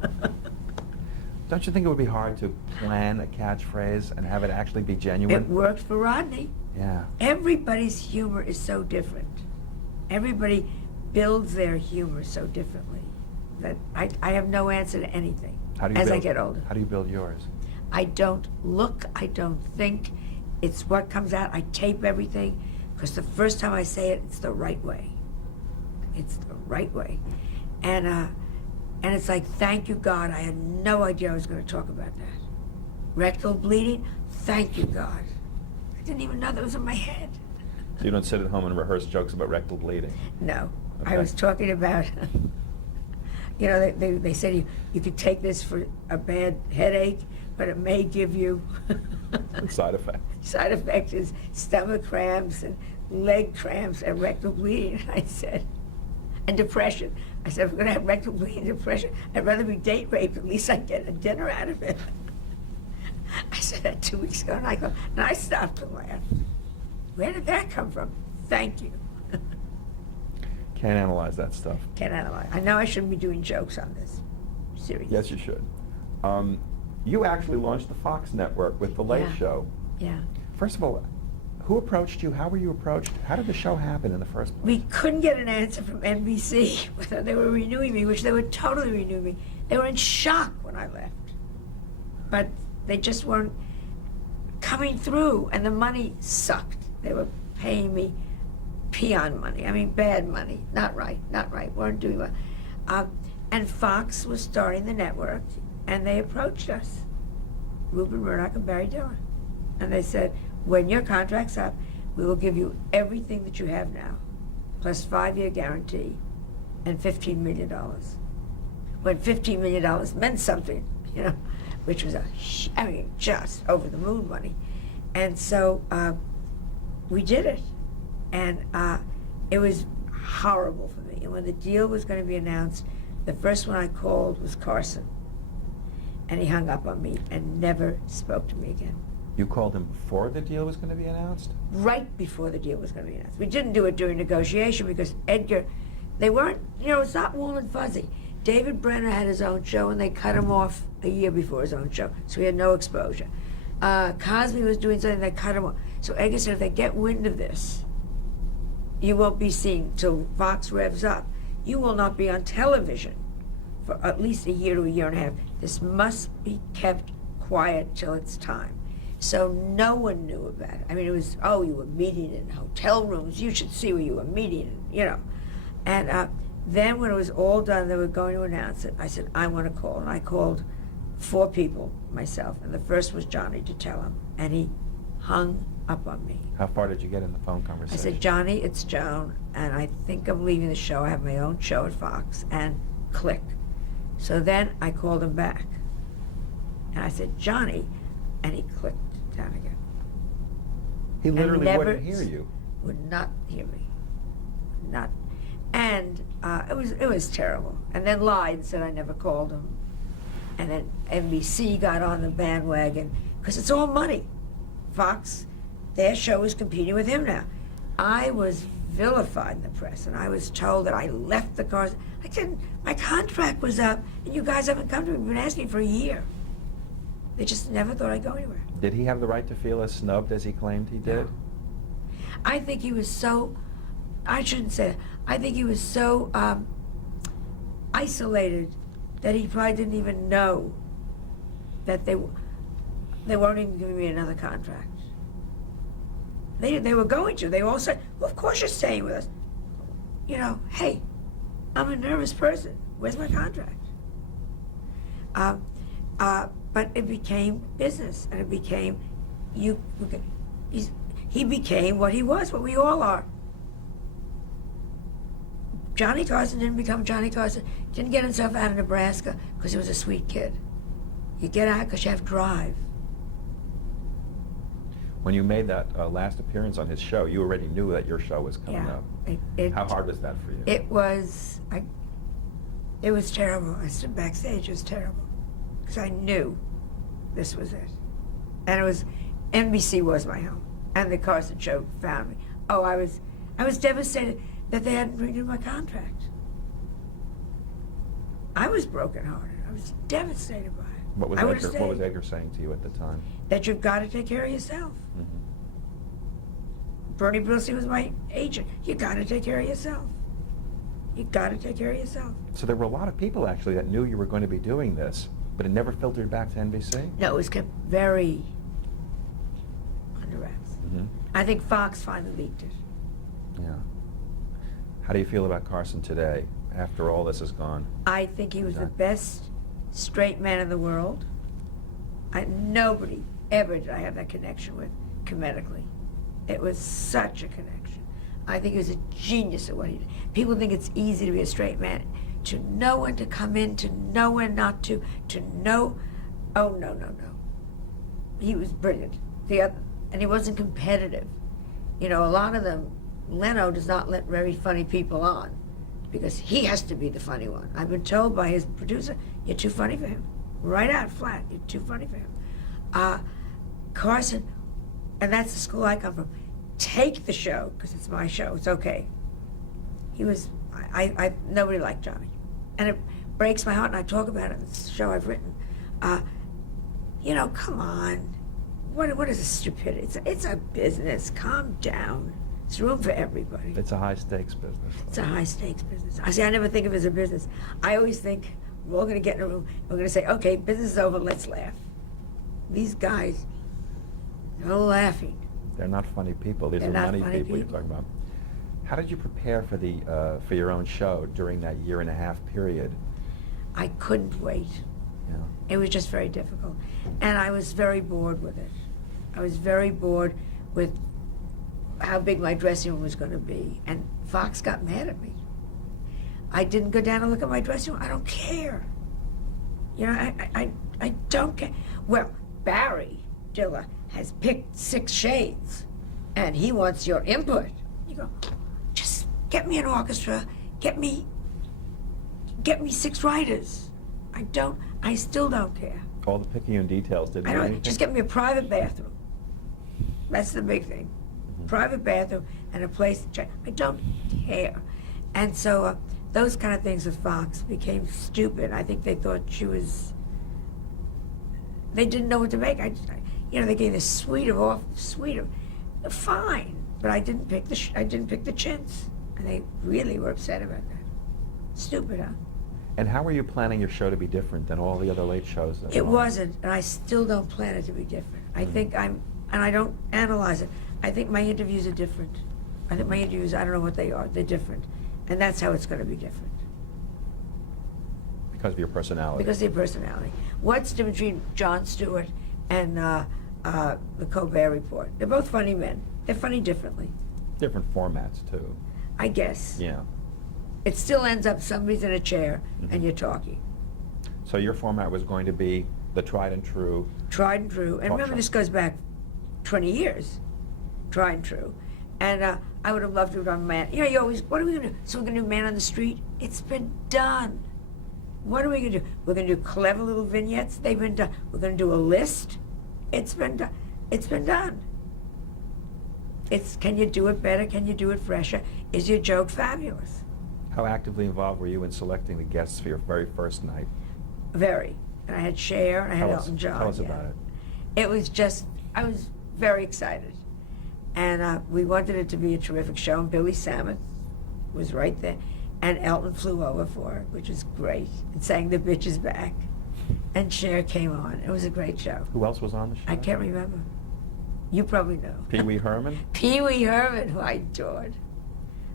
Don't you think it would be hard to plan a catchphrase and have it actually be genuine? It worked for Rodney. Yeah. Everybody's humor is so different. Everybody builds their humor so differently that I have no answer to anything as I get older. How do you build yours? I don't look, I don't think. It's what comes out. I tape everything because the first time I say it, it's the right way. It's the right way. And it's like, thank you, God. I had no idea I was going to talk about that. Rectal bleeding, thank you, God. I didn't even know that was in my head. So you don't sit at home and rehearse jokes about rectal bleeding? No. Okay. I was talking about, they said you could take this for a bad headache, but it may give you Side effect. side effect is stomach cramps and leg cramps and rectal bleeding. I said, and depression. I said, if we're going to have rectal bleeding and depression, I'd rather be date raped. At least I'd get a dinner out of it. I said that 2 weeks ago, and I stopped to laugh. Where did that come from? Thank you. Can't analyze that stuff. Can't analyze. I know I shouldn't be doing jokes on this series. Yes, you should. You actually launched the Fox network with The Late Yeah. Show. Yeah. First of all, who approached you? How were you approached? How did the show happen in the first place? We couldn't get an answer from NBC whether they were renewing me, which they were totally renewing me. They were in shock when I left. But they just weren't coming through, and the money sucked. They were paying me peon money. I mean, bad money. Not right. Weren't doing well. And Fox was starting the network, and they approached us, Rupert Murdoch and Barry Diller. And they said, when your contract's up, we will give you everything that you have now, plus 5-year guarantee and $15 million. When $15 million meant something, you know, which was just over the moon money. And so we did it. And it was horrible for me. And when the deal was going to be announced, the first one I called was Carson. And he hung up on me and never spoke to me again. You called him before the deal was going to be announced? Right before the deal was going to be announced. We didn't do it during negotiation because Edgar, they weren't, you know, it's not warm and fuzzy. David Brenner had his own show and they cut him off a year before his own show, so he had no exposure. Cosby was doing something, they cut him off. So Edgar said, if they get wind of this, you won't be seen till Fox revs up. You will not be on television for at least a year to a year and a half. This must be kept quiet till it's time. So no one knew about it. I mean, it was, oh, you were meeting in hotel rooms. You should see where you were meeting, you know. And then when it was all done, they were going to announce it. I said, I want to call. And I called 4 people myself. And the first was Johnny to tell him. And he hung up on me. How far did you get in the phone conversation? I said, Johnny, it's Joan. And I think I'm leaving the show. I have my own show at Fox. And click. So then I called him back. And I said, Johnny. And he clicked down again. He literally wouldn't hear you. Would not hear me. Not. And it was terrible. And then lied and said I never called him. And then NBC got on the bandwagon because it's all money. Fox, their show is competing with him now. I was vilified in the press, and I was told that I left the cars. I said, my contract was up, and you guys haven't come to me. You've been asking for a year. They just never thought I'd go anywhere. Did he have the right to feel as snubbed as he claimed he did? No. I think he was so, I shouldn't say that. I think he was so isolated that he probably didn't even know that they weren't even giving me another contract. They were going to. They all said, well, of course you're staying with us. You know, hey, I'm a nervous person. Where's my contract? But it became business, and it became, he became what he was, what we all are. Johnny Carson didn't become Johnny Carson, didn't get himself out of Nebraska because he was a sweet kid. You get out because you have drive. When you made that last appearance on his show, you already knew that your show was coming up. How hard was that for you? It was terrible. I stood backstage, it was terrible. Because I knew this was it. And it was, NBC was my home. And the Carson show found me. Oh, I was devastated that they hadn't renewed my contract. I was brokenhearted. I was devastated by it. What was Edgar saying to you at the time? That you've got to take care of yourself. Mm-hmm. Bernie Brillsey was my agent. You got to take care of yourself. You got to take care of yourself. So there were a lot of people actually that knew you were going to be doing this, but it never filtered back to NBC? No, it was kept very under wraps. Mm-hmm. I think Fox finally leaked it. Yeah. How do you feel about Carson today, after all this is gone? I think he was the best straight man in the world. Nobody ever did I have that connection with, comedically. It was such a connection. I think he was a genius at what he did. People think it's easy to be a straight man. To know when to come in, to know when not to know, oh, no. He was brilliant. And he wasn't competitive. You know, a lot of them, Leno does not let very funny people on because he has to be the funny one. I've been told by his producer, you're too funny for him. Right out flat, you're too funny for him. Carson, and that's the school I come from, take the show, because it's my show, it's okay. He was, nobody liked Johnny. And it breaks my heart, and I talk about it in the show I've written. You know, come on. What is this stupidity? It's a business, calm down. There's room for everybody. It's a high-stakes business. It's a high-stakes business. I never think of it as a business. I always think we're all going to get in a room. We're going to say, okay, business is over, let's laugh. These guys, they're laughing. They're not funny people. These are money people you're talking about. How did you prepare for your own show during that 1.5 year period? I couldn't wait. Yeah. It was just very difficult. And I was very bored with it. I was very bored with how big my dressing room was going to be. And Fox got mad at me. I didn't go down and look at my dressing room. I don't care. You know, I don't care. Well, Barry Diller has picked 6 shades, and he wants your input. You go, just get me an orchestra, get me 6 writers. I still don't care. All the picayune details didn't I mean don't, anything? just get me a private bathroom. That's the big thing. Mm-hmm. Private bathroom and a place to check. I don't care. And so those kind of things with Fox became stupid. I think they thought they didn't know what to make. They gave this suite of fine, but I didn't pick the chintz, and they really were upset about that. Stupid, huh? And how were you planning your show to be different than all the other late shows? It wasn't, and I still don't plan it to be different. I think and I don't analyze it. I think my interviews are different. I think my interviews, I don't know what they are. They're different, and that's how it's going to be different. Because of your personality. Because of your personality. What's the difference between Jon Stewart and the Colbert Report? They're both funny men. They're funny differently. Different formats, too. I guess. Yeah. It still ends up somebody's in a chair and you're talking. So your format was going to be the tried and true. Tried and true. And Talk remember, show. this goes back 20 years. Tried and true. And I would have loved to have done Man. You always, what are we going to do? So we're going to do Man on the Street? It's been done. What are we going to do? We're going to do clever little vignettes? They've been done. We're going to do a list? It's been done. It's been done. Can you do it better? Can you do it fresher? Is your joke fabulous? How actively involved were you in selecting the guests for your very first night? Very. And I had Cher, and I had Elton John. Tell us about it. It was just, I was very excited. And we wanted it to be a terrific show, and Billy Samet was right there. And Elton flew over for it, which was great, and sang The Bitch Is Back. And Cher came on. It was a great show. Who else was on the show? I can't remember. You probably know. Pee Wee Herman? Pee Wee Herman, who I adored,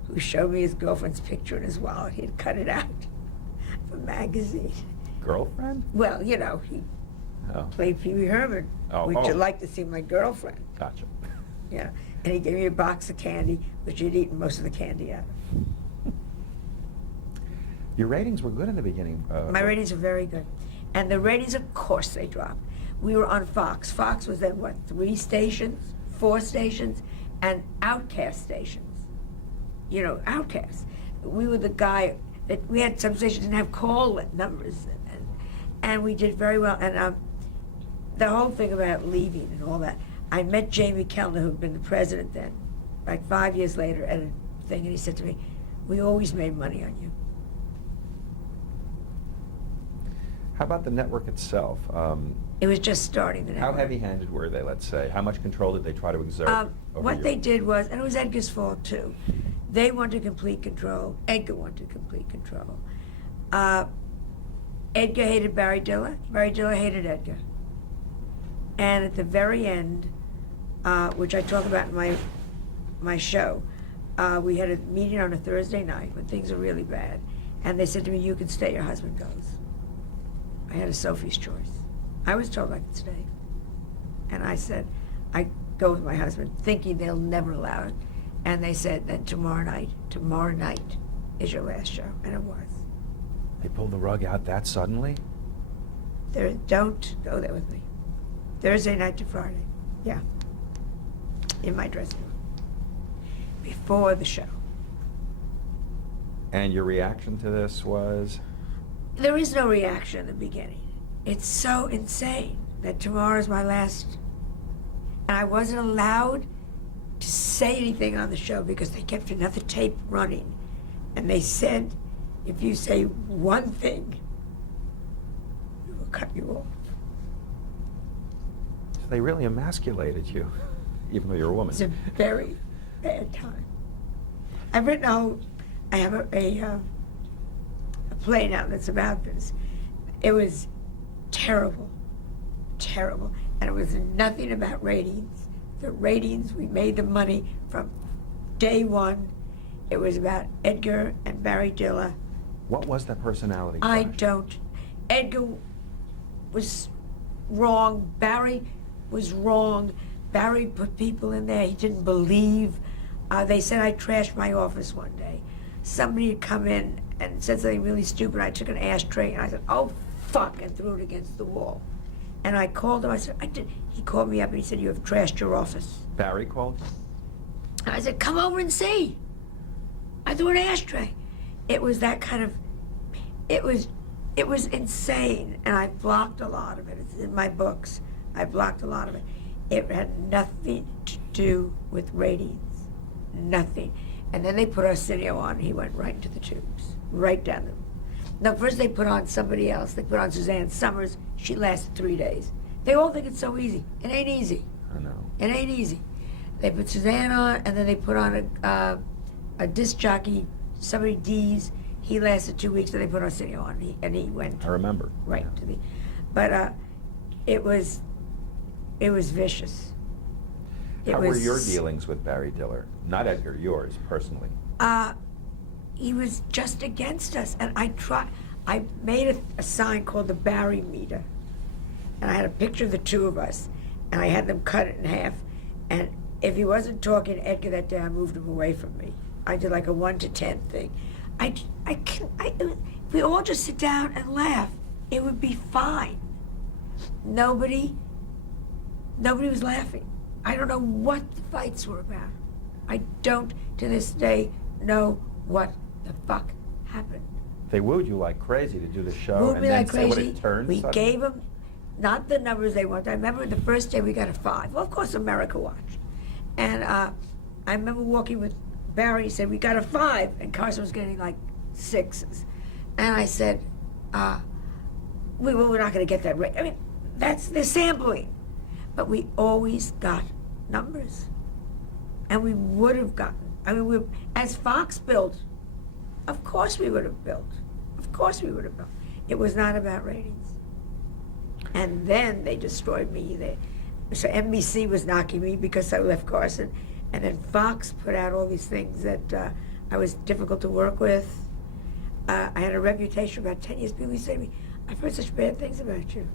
who showed me his girlfriend's picture in his wallet. He had cut it out for a magazine. Girlfriend? Well, he Oh. played Pee Wee Herman. Oh, Would oh. you like to see my girlfriend? Gotcha. Yeah. And he gave me a box of candy, which he'd eaten most of the candy out of. Your ratings were good in the beginning. My ratings are very good. And the ratings, of course, they dropped. We were on Fox. Fox was then, 3 stations, 4 stations, and Outcast stations. Outcast. We were the guy that we had some stations didn't have call numbers, and we did very well. And the whole thing about leaving and all that, I met Jamie Kellner, who'd been the president then, like 5 years later, at a thing, and he said to me, "We always made money on you." How about the network itself? It was just starting the How network. heavy-handed were they, let's say? How much control did they try to exert over What you? they did was, and it was Edgar's fault too, they wanted complete control. Edgar wanted complete control. Edgar hated Barry Diller. Barry Diller hated Edgar. And at the very end, which I talk about in my show, we had a meeting on a Thursday night when things are really bad, and they said to me, "You can stay, your husband goes." I had a Sophie's choice. I was told I could stay. And I said, I go with my husband, thinking they'll never allow it. And they said, then tomorrow night is your last show. And it was. They pulled the rug out that suddenly? Don't go there with me. Thursday night to Friday. Yeah. In my dressing room. Before the show. And your reaction to this was? There is no reaction in the beginning. It's so insane that tomorrow's my last. And I wasn't allowed to say anything on the show because they kept another tape running. And they said, if you say one thing, we will cut you off. So they really emasculated you, even though you're a woman. It's a very bad time. I've written I have a play now that's about this. It was terrible, terrible. And it was nothing about ratings. The ratings, we made the money from day one. It was about Edgar and Barry Diller. What was that personality I clash? don't. Edgar was wrong. Barry was wrong. Barry put people in there he didn't believe. They said I trashed my office one day. Somebody had come in and said something really stupid. I took an ashtray and I said, "Oh, fuck," and threw it against the wall. And I called him. I said, "I did." He called me up and he said, "You have trashed your office." Barry called? And I said, "Come over and see." I threw an ashtray. It was that kind of, it was insane. And I blocked a lot of it. It's in my books. I blocked a lot of it. It had nothing to do with ratings. Nothing. And then they put Arsenio on. He went right into the tubes. Right down them. Now, first they put on somebody else. They put on Suzanne Summers. She lasted 3 days. They all think it's so easy. It ain't easy. I know. It ain't easy. They put Suzanne on, and then they put on a disc jockey, somebody D's. He lasted 2 weeks, and they put Arsenio on, and he went I remember. right Yeah. to the. But it was vicious. How were your dealings with Barry Diller? Not Edgar, yours, personally. He was just against us, and I made a sign called the Barry Meter, and I had a picture of the two of us, and I had them cut it in half, and if he wasn't talking to Edgar that day, I moved him away from me. I did like a 1 to 10 thing. If we all just sit down and laugh, it would be fine. Nobody was laughing. I don't know what the fights were about. I don't, to this day, know what the fuck happened. They wooed you like crazy to do the show, Wooed and me then like say what crazy. it turned. We suddenly? gave them not the numbers they wanted. I remember the first day we got a 5. Well, of course, America watched. And I remember walking with Barry. He said, "We got a 5," and Carson was getting like 6s. And I said, we're not going to get that right. I mean, they're sampling. But we always got numbers. And we would have gotten. I mean, as Fox built, of course we would have built. Of course we would have built. It was not about ratings. And then they destroyed me. So NBC was knocking me because I left Carson. And then Fox put out all these things that I was difficult to work with. I had a reputation for about 10 years. People used to say to me, "I've heard such bad things about you."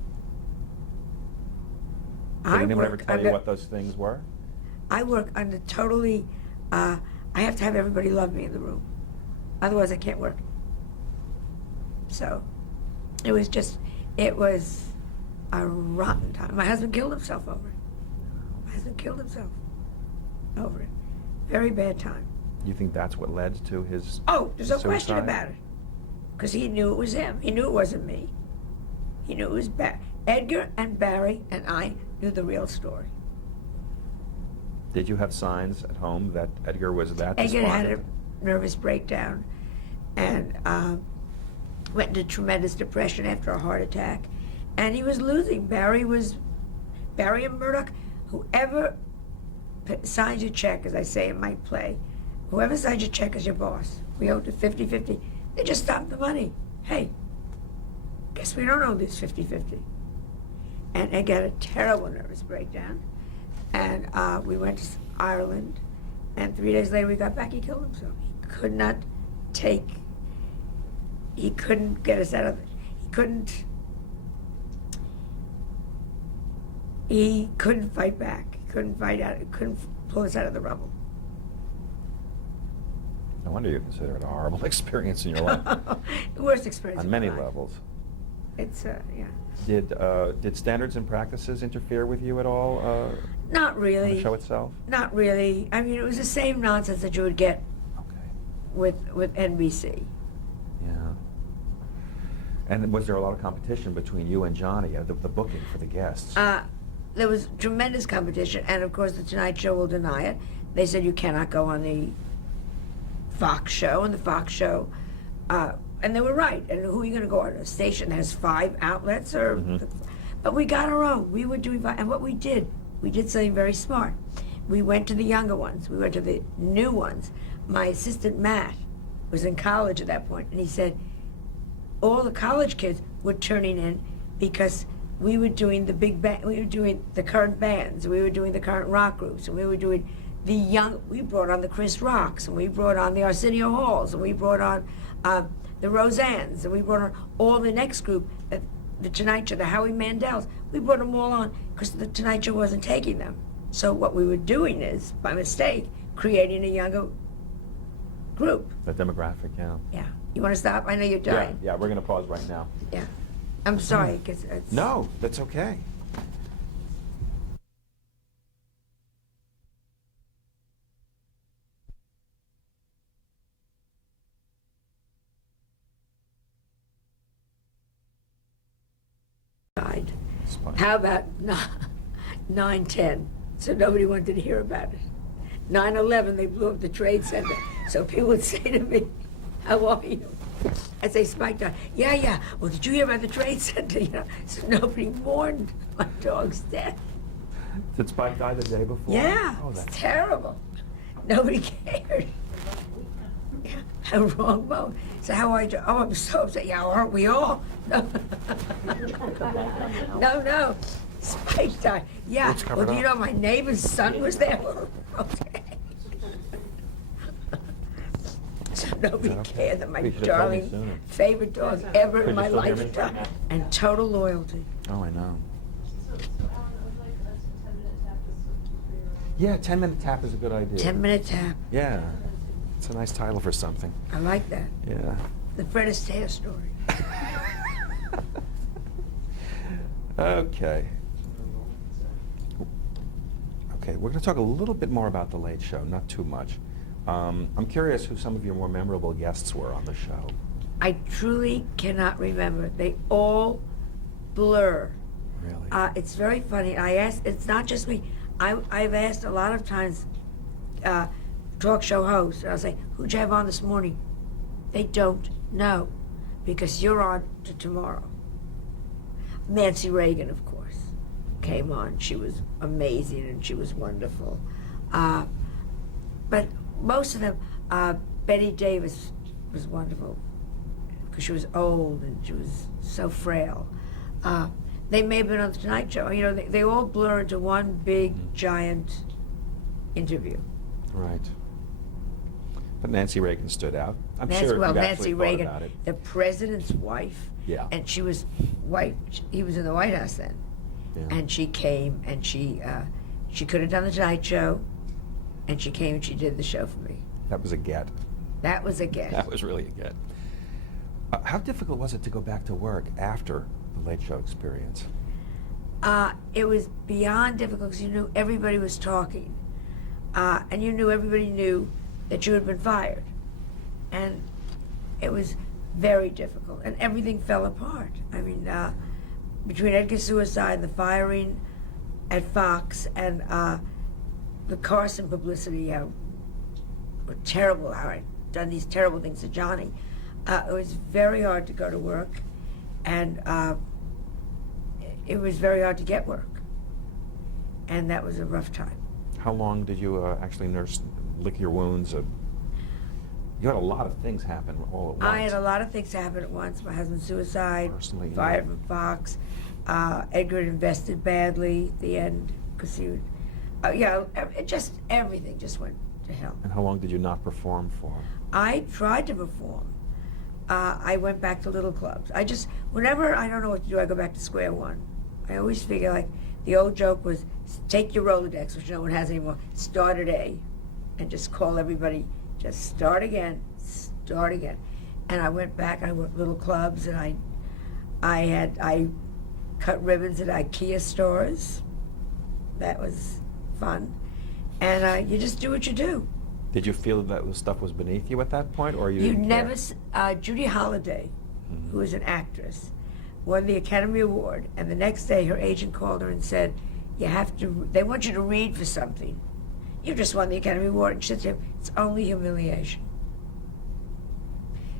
Did anyone ever tell you what those things were? I work under totally, I have to have everybody love me in the room. Otherwise I can't work. So, it was a rotten time. My husband killed himself over it. Very bad time. You think that's what led to his Oh, there's no question suicide? about it. Because he knew it was him. He knew it wasn't me. He knew it was Edgar and Barry and I knew the real story. Did you have signs at home that Edgar was that Edgar had a despondent? nervous breakdown and went into tremendous depression after a heart attack. And he was losing. Barry and Murdoch, whoever signs your check, as I say in my play, whoever signs your check is your boss. We owed it 50-50. They just stopped the money. Hey, guess we don't owe this 50-50. And Edgar had a terrible nervous breakdown. And we went to Ireland, and 3 days later we got back, he killed himself. He couldn't get us out of it. He couldn't fight back. He couldn't pull us out of the rubble. No wonder you consider it a horrible experience in your life. The worst experience On of many my life. levels. It's, yeah. Did standards and practices interfere with you at all Not on really. the show itself? Not really. I mean, it was the same nonsense that you would get Okay. with NBC. Yeah. And was there a lot of competition between you and Johnny, the booking for the guests? There was tremendous competition, and of course the Tonight Show will deny it. They said you cannot go on the Fox show, and the Fox show, and they were right. And who are you going to go on? A station that has 5 outlets? But we got our own. We were doing, and what we did something very smart. We went to the younger ones. We went to the new ones. My assistant, Matt, was in college at that point, and he said all the college kids were turning in because we were doing the big band, we were doing the current bands, we were doing the current rock groups, and we were doing we brought on the Chris Rocks, and we brought on the Arsenio Halls, and we brought on the Roseannes, and we brought on all the next group, the Tonight Show, the Howie Mandels. We brought them all on because the Tonight Show wasn't taking them. So what we were doing is, by mistake, creating a younger group. The demographic, yeah. Yeah. You want to stop? I know you're dying. Yeah, we're going to pause right now. Yeah. I'm sorry, because it's... No, that's okay. Died. Spike. How about 9/10? So nobody wanted to hear about it. 9/11, they blew up the Trade Center. So people would say to me, how are you? I'd say, Spike died. Yeah. Well, did you hear about the Trade Center? You know, so nobody mourned my dog's death. Did Spike die the day before? Yeah, Oh, it's that's terrible. Nobody cared. Yeah, a wrong moment. So how are you? Oh, I'm so upset. Yeah, aren't we all? No. No. Spike died. Yeah. Let's cover Well, do it you up. know my neighbor's son was there? Okay. So nobody okay? cared that my You should've told me darling sooner. favorite dog ever Could in you my still hear me? lifetime, and total loyalty. Oh, I know. So, Alan, I would like us a 10-minute tap just so we can figure out. Yeah, 10-minute tap is a good idea. 10-minute tap. Yeah. It's a nice title for something. I like that. Yeah. The Fred Astaire story. Okay. Okay, we're going to talk a little bit more about The Late Show, not too much. I'm curious who some of your more memorable guests were on the show. I truly cannot remember. They all blur. Really? It's very funny. It's not just me. I've asked a lot of times talk show hosts, and I'll say, who'd you have on this morning? They don't know, because you're on to tomorrow. Nancy Reagan, of course, came on. She was amazing, and she was wonderful. But most of them, Betty Davis was wonderful, because she was old, and she was so frail. They may have been on the Tonight Show. You know, they all blur into one big, giant interview. Right. But Nancy Reagan stood out. I'm Nancy, sure well, you've Nancy actually thought Reagan, about it. the president's wife. Yeah. And she was white. He was in the White House then. Yeah. And she came, and she could have done the Tonight Show, and she came and she did the show for me. That was a get. That was a get. That was really a get. How difficult was it to go back to work after the Late Show experience? It was beyond difficult, because you knew everybody was talking, and you knew everybody knew that you had been fired, and it was very difficult, and everything fell apart. I mean, between Edgar's suicide, the firing at Fox, and the Carson publicity, how terrible, how I'd done these terrible things to Johnny, it was very hard to go to work, and it was very hard to get work, and that was a rough time. How long did you actually lick your wounds? You had a lot of things happen all at once. I had a lot of things happen at once. My husband's suicide, Personally, fired yeah. from Fox. Edgar invested badly at the end, because he would, everything just went to hell. And how long did you not perform for? I tried to perform. I went back to little clubs. Whenever I don't know what to do, I go back to square one. I always figure, like, the old joke was, take your Rolodex, which no one has anymore, start at A, and just call everybody, just start again. And I went back, I went to little clubs, and I cut ribbons at IKEA stores. That was fun. And you just do what you do. Did you feel that the stuff was beneath you at that point, or you You didn't never, care? Judy Holliday, who is an actress, won the Academy Award, and the next day her agent called her and said, they want you to read for something. You just won the Academy Award. And she said to him, it's only humiliation.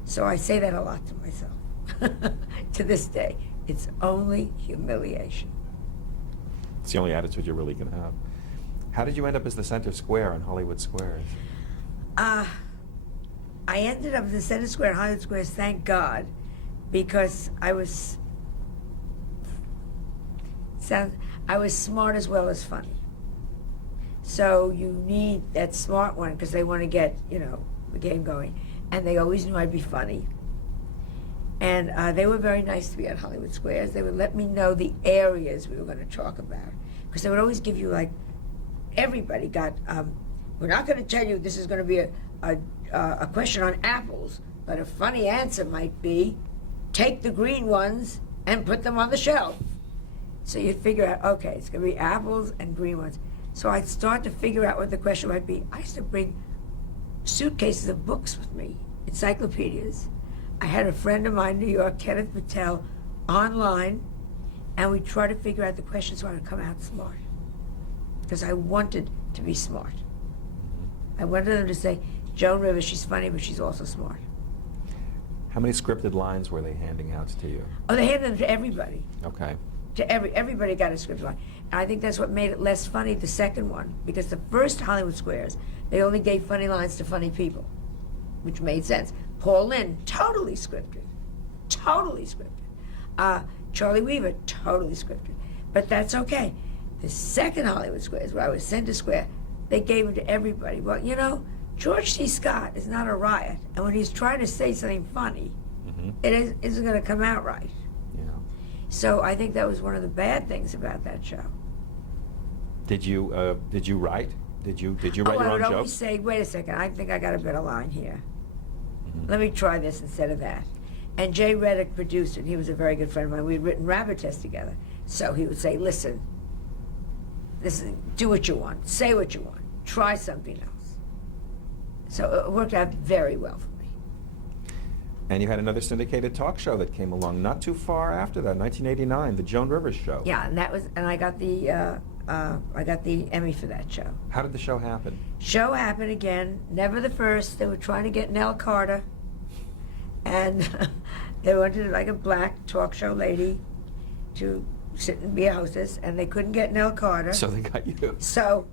So I say that a lot to myself, to this day. It's only humiliation. It's the only attitude you're really going to have. How did you end up as the center square on Hollywood Squares? I ended up in the center square, Hollywood Squares, thank God, because I was I was smart as well as funny. So you need that smart one because they want to get, the game going. And they always knew I'd be funny. And they were very nice to me at Hollywood Squares. They would let me know the areas we were going to talk about. Because they would always give you, everybody got, we're not going to tell you this is going to be a question on apples, but a funny answer might be, take the green ones and put them on the shelf. So you'd figure out, okay, it's going to be apples and green ones. So I'd start to figure out what the question might be. I used to bring suitcases of books with me, encyclopedias. I had a friend of mine in New York, Kenneth Patel, online, and we tried to figure out the questions so I would come out smart. Because I wanted to be smart. I wanted them to say, Joan Rivers, she's funny, but she's also smart. How many scripted lines were they handing out to you? Oh, they handed them to everybody. Okay. Everybody got a scripted line. And I think that's what made it less funny, the second one. Because the first Hollywood Squares, they only gave funny lines to funny people, which made sense. Paul Lynde, totally scripted. Totally scripted. Charlie Weaver, totally scripted. But that's okay. The second Hollywood Squares, where I was Center Square, they gave it to everybody. Well, George C. Scott is not a riot. And when he's trying to say something funny, it isn't going to come out right. Yeah. So I think that was one of the bad things about that show. Did you write? Did you write your I own would jokes? always say, wait a second, I think I got a better line here. Let me try this instead of that. And Jay Reddick produced it. He was a very good friend of mine. We'd written Rabbit Test together. So he would say, listen, do what you want. Say what you want. Try something else. So it worked out very well for me. And you had another syndicated talk show that came along not too far after that, 1989, the Joan Rivers show. Yeah, and I got the Emmy for that show. How did the show happen? Show happened again, never the first. They were trying to get Nell Carter, and they wanted a black talk show lady to sit and be a hostess, and they couldn't get Nell Carter. So they got you. So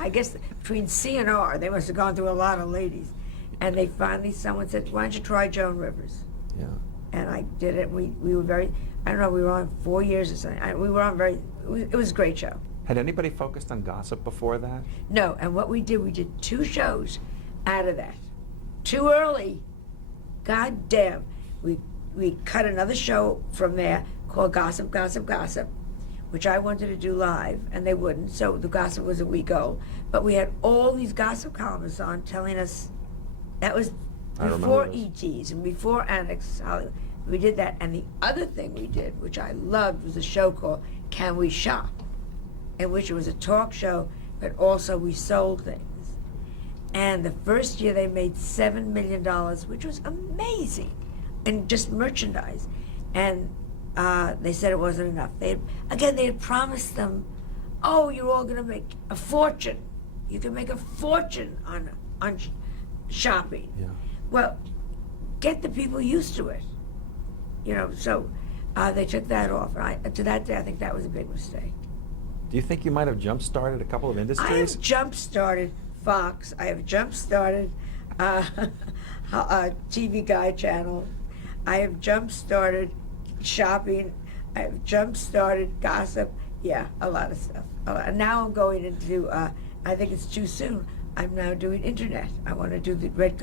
I guess between C and R, they must have gone through a lot of ladies. And they finally, someone said, why don't you try Joan Rivers? Yeah. And I did it. We were very, I don't know, we were on 4 years or something. We were on it was a great show. Had anybody focused on gossip before that? No, and what we did 2 shows out of that. Too early. God damn. We cut another show from there called Gossip, Gossip, Gossip, which I wanted to do live, and they wouldn't, so the gossip was a week old. But we had all these gossip columnists on telling us, that was before ETs and before Annex Hollywood. We did that, and the other thing we did, which I loved, was a show called Can We Shop, in which it was a talk show, but also we sold things. And the first year they made $7 million, which was amazing, in just merchandise. And they said it wasn't enough. They had promised them, oh, you're all going to make a fortune. You can make a fortune on shopping. Yeah. Well, get the people used to it. So they took that off. And to that day, I think that was a big mistake. Do you think you might have jump-started a couple of industries? I have jump-started Fox. I have jump-started TV Guide Channel. I have jump-started shopping. I have jump-started gossip. Yeah, a lot of stuff. Now I'm going into, I think it's too soon. I'm now doing internet. I want to do the red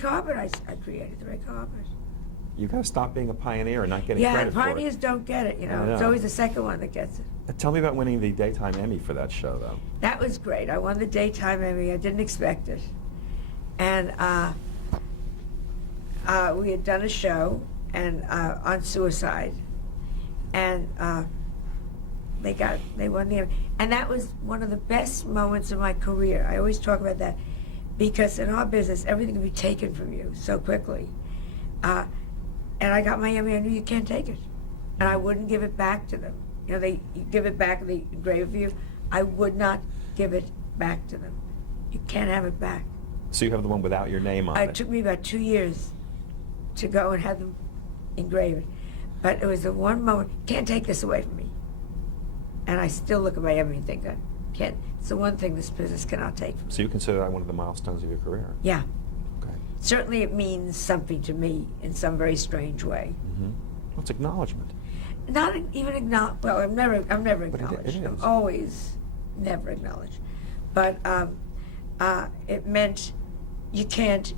carpet. I created the red carpet. You got to stop being a pioneer and not getting credit for it. Yeah, pioneers don't get it, It's always the second one that gets it. Tell me about winning the Daytime Emmy for that show, though. That was great. I won the Daytime Emmy. I didn't expect it. And we had done a show on suicide. And they won the Emmy. And that was one of the best moments of my career. I always talk about that. Because in our business, everything can be taken from you so quickly. And I got my Emmy. I knew you can't take it. And I wouldn't give it back to them. You give it back, they engrave it for you. I would not give it back to them. You can't have it back. So you have the one without your name on it. It took me about 2 years to go and have them engrave it. But it was the one moment, can't take this away from me. And I still look at my Emmy and think, it's the one thing this business cannot take from me. So you consider that one of the milestones of your career? Yeah. Okay. Certainly it means something to me in some very strange way. Mm-hmm. Well, it's acknowledgement. not even acknowledged. Well, I'm never But acknowledged. it I'm is. always never acknowledged. But it meant you can't.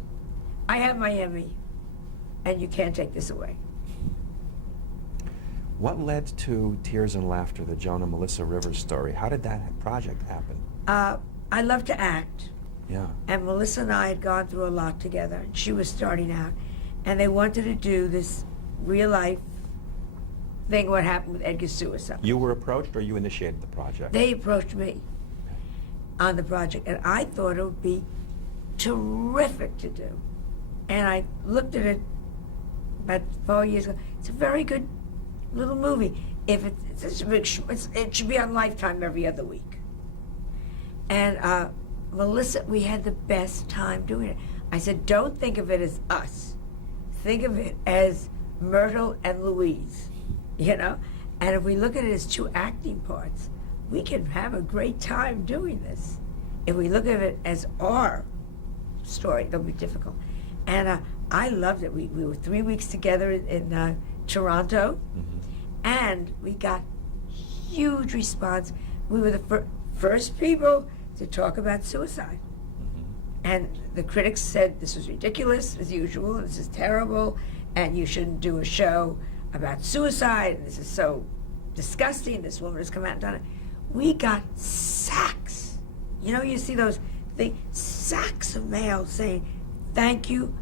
I have my Emmy, and you can't take this away. What led to Tears and Laughter, the Joan and Melissa Rivers story? How did that project happen? I love to act, Yeah. and Melissa and I had gone through a lot together, and she was starting out, and they wanted to do this real life thing, what happened with Edgar's suicide. You were approached, or you initiated the project? They approached me on the project, and I thought it would be terrific to do. And I looked at it about 4 years ago. It's a very good little movie. If it should be on Lifetime every other week. And Melissa, we had the best time doing it. I said, don't think of it as us. Think of it as Myrtle and Louise, you know? And if we look at it as two acting parts, we can have a great time doing this. If we look at it as our story, it'll be difficult. And I loved it. We were 3 weeks together in Toronto, and we got huge response. We were the first people to talk about suicide. And the critics said this was ridiculous, as usual, and this is terrible, and you shouldn't do a show about suicide, and this is so disgusting, this woman has come out and done it. We got sacks. You know, you see those things, sacks of mail saying, thank you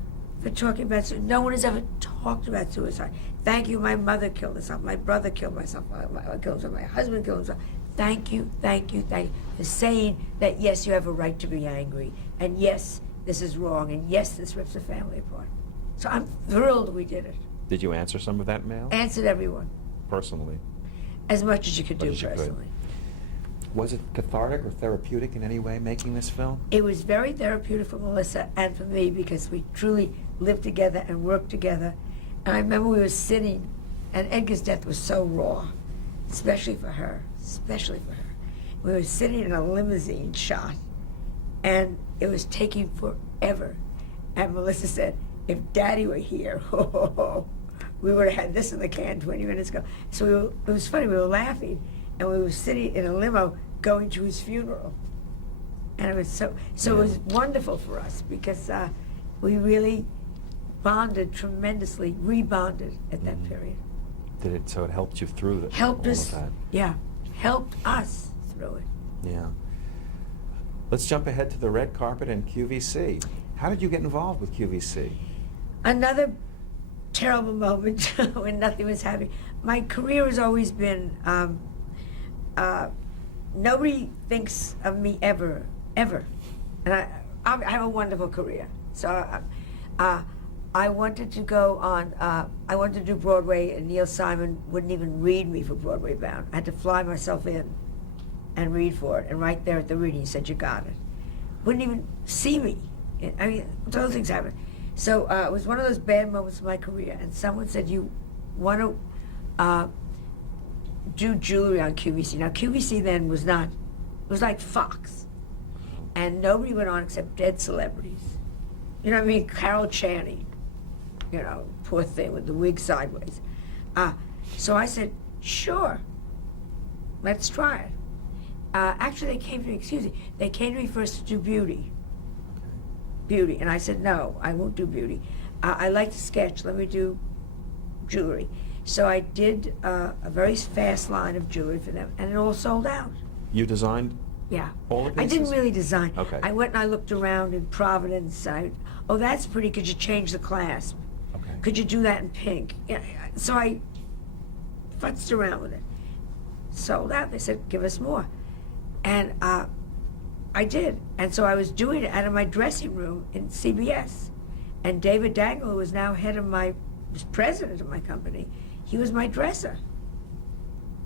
for talking about suicide. No one has ever talked about suicide. Thank you, my mother killed herself, my brother killed myself, my husband killed himself. Thank you for saying that, yes, you have a right to be angry, and yes, this is wrong, and yes, this rips a family apart. So I'm thrilled we did it. Did you answer some of that mail? Answered everyone, Personally? as much as you could do As you could. personally. Was it cathartic or therapeutic in any way, making this film? It was very therapeutic for Melissa and for me because we truly lived together and worked together. And I remember we were sitting, and Edgar's death was so raw, especially for her. We were sitting in a limousine shot, and it was taking forever. And Melissa said, if Daddy were here, we would have had this in the can 20 minutes ago. So it was funny, we were laughing, and we were sitting in a limo going to his funeral. And it was so it was wonderful for us because we really bonded tremendously, rebonded at that period. Did it, so it helped you through the, Helped all us, of that? yeah, helped us through it. Yeah. Let's jump ahead to the red carpet and QVC. How did you get involved with QVC? Another terrible moment when nothing was happening. My career has always been, nobody thinks of me ever. And I have a wonderful career. So I wanted to go on, I wanted to do Broadway, and Neil Simon wouldn't even read me for Broadway Bound. I had to fly myself in and read for it. And right there at the reading, he said, you got it. Wouldn't even see me. I mean, those things happen. So it was one of those bad moments of my career, and someone said, you want to do jewelry on QVC. Now, QVC then was not, it was like Fox. And nobody went on except dead celebrities. You know what I mean? Carol Channing, you know, poor thing with the wig sideways. So I said, sure, let's try it. Actually, they came to me, they came to me first to do beauty. And I said, no, I won't do beauty. I like to sketch, let me do jewelry. So I did a very fast line of jewelry for them, and it all sold out. You designed Yeah. all the I pieces? didn't really design. Okay. I went and I looked around in Providence. Oh, that's pretty. Could you change the clasp? Okay. Could you do that in pink? Yeah. So I futzed around with it. Sold out. They said, give us more. And I did. And so I was doing it out of my dressing room in CBS. And David Dangle, who was now was president of my company, he was my dresser.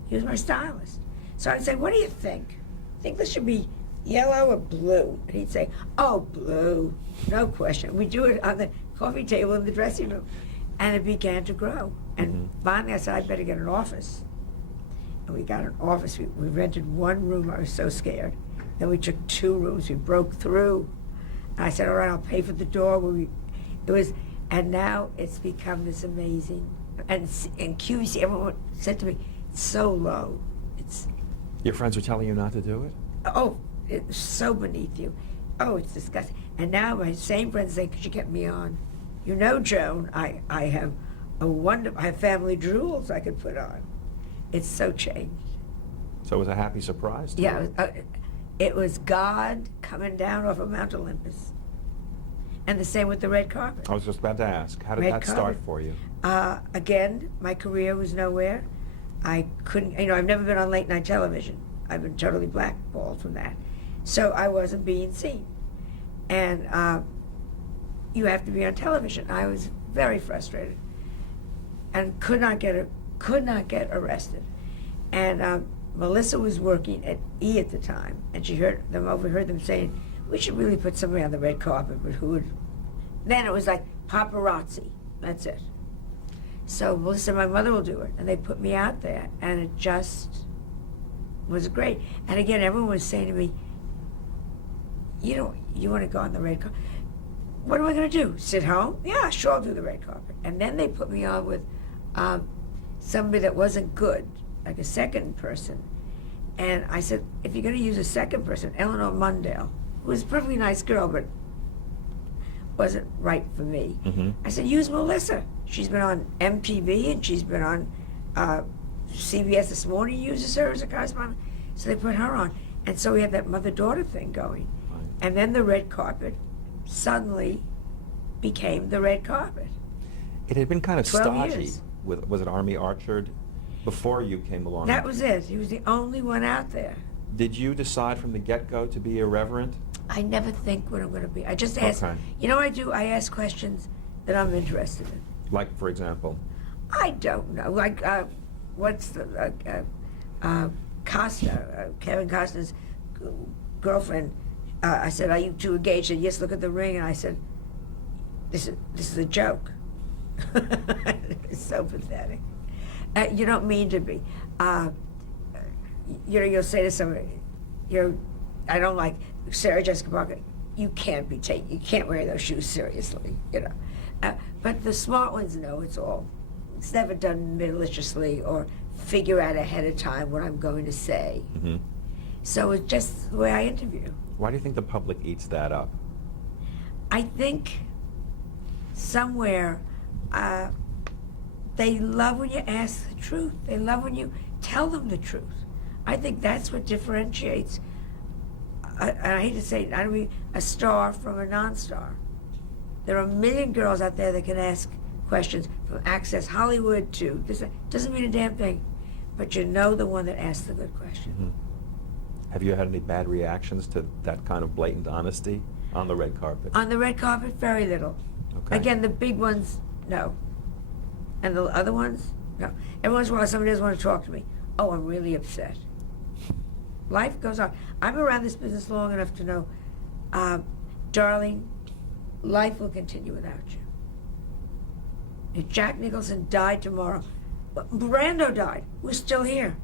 He was my stylist. So I'd say, what do you think? Think this should be yellow or blue? And he'd say, oh, blue, no question. We do it on the coffee table in the dressing room. And it began to grow. And finally I said, I better get an office. And we got an office. We rented one room. I was so scared. Then we took 2 rooms. We broke through. And I said, all right, I'll pay for the door. And now it's become this amazing And QVC, everyone said to me, it's so low. It's, Your friends were telling you not to do it? oh, it's so beneath you. Oh, it's disgusting. And now my same friends say, could you get me on? You know, Joan, I have I have family jewels I could put on. It's so changed. So it was a happy surprise to Yeah, you? it was God coming down off of Mount Olympus. And the same with the red carpet. I was just about to ask, how did Red that start carpet. for you? Again, my career was nowhere. I couldn't, I've never been on late night television. I've been totally blackballed from that. So I wasn't being seen. And you have to be on television. I was very frustrated and could not get arrested. And Melissa was working at E! At the time, and she overheard them saying, we should really put somebody on the red carpet, but who would? Then it was like paparazzi, that's it. So Melissa and my mother will do it, and they put me out there, and it just was great. And again, everyone was saying to me, you want to go on the red carpet? What am I going to do? Sit home? Yeah, sure, I'll do the red carpet. And then they put me on with somebody that wasn't good, like a second person. And I said, if you're going to use a second person, Eleanor Mundale, who was a perfectly nice girl, but wasn't right for me. Mm-hmm. I said, use Melissa. She's been on MTV, and she's been on CBS This Morning, uses her as a correspondent. So they put her on. And so we had that mother-daughter thing going. Right. And then the red carpet suddenly became the red carpet. It had been kind of 12 stodgy. years. Was it Army Archerd before you came along? That was it. He was the only one out there. Did you decide from the get-go to be irreverent? I never think what I'm going to be. I just ask. Okay. You know what I do? I ask questions that I'm interested in. Like, for example? I don't know. Like, what's the Costner, Kevin Costner's girlfriend? I said, "Are you two engaged?" She said, "Yes." Look at the ring, and I said, "This is a joke." It's so pathetic. You don't mean to be. You'll say to somebody, I don't like Sarah Jessica Parker. You can't wear those shoes seriously, But the smart ones know it's all. It's never done maliciously or figure out ahead of time what I'm going to say. Mm-hmm. So it's just the way I interview. Why do you think the public eats that up? I think somewhere they love when you ask the truth. They love when you tell them the truth. I think that's what differentiates, I hate to say it, I don't mean a star from a non-star. There are a million girls out there that can ask questions from Access Hollywood to this. Doesn't mean a damn thing, but you know the one that asks the good question. Mm-hmm. Have you had any bad reactions to that kind of blatant honesty on the red carpet? On the red carpet, very little. Okay. Again, the big ones, no. And the other ones, no. Every once in a while, somebody doesn't want to talk to me. Oh, I'm really upset. Life goes on. I'm around this business long enough to know, darling, life will continue without you. If Jack Nicholson died tomorrow, Brando died, we're still here.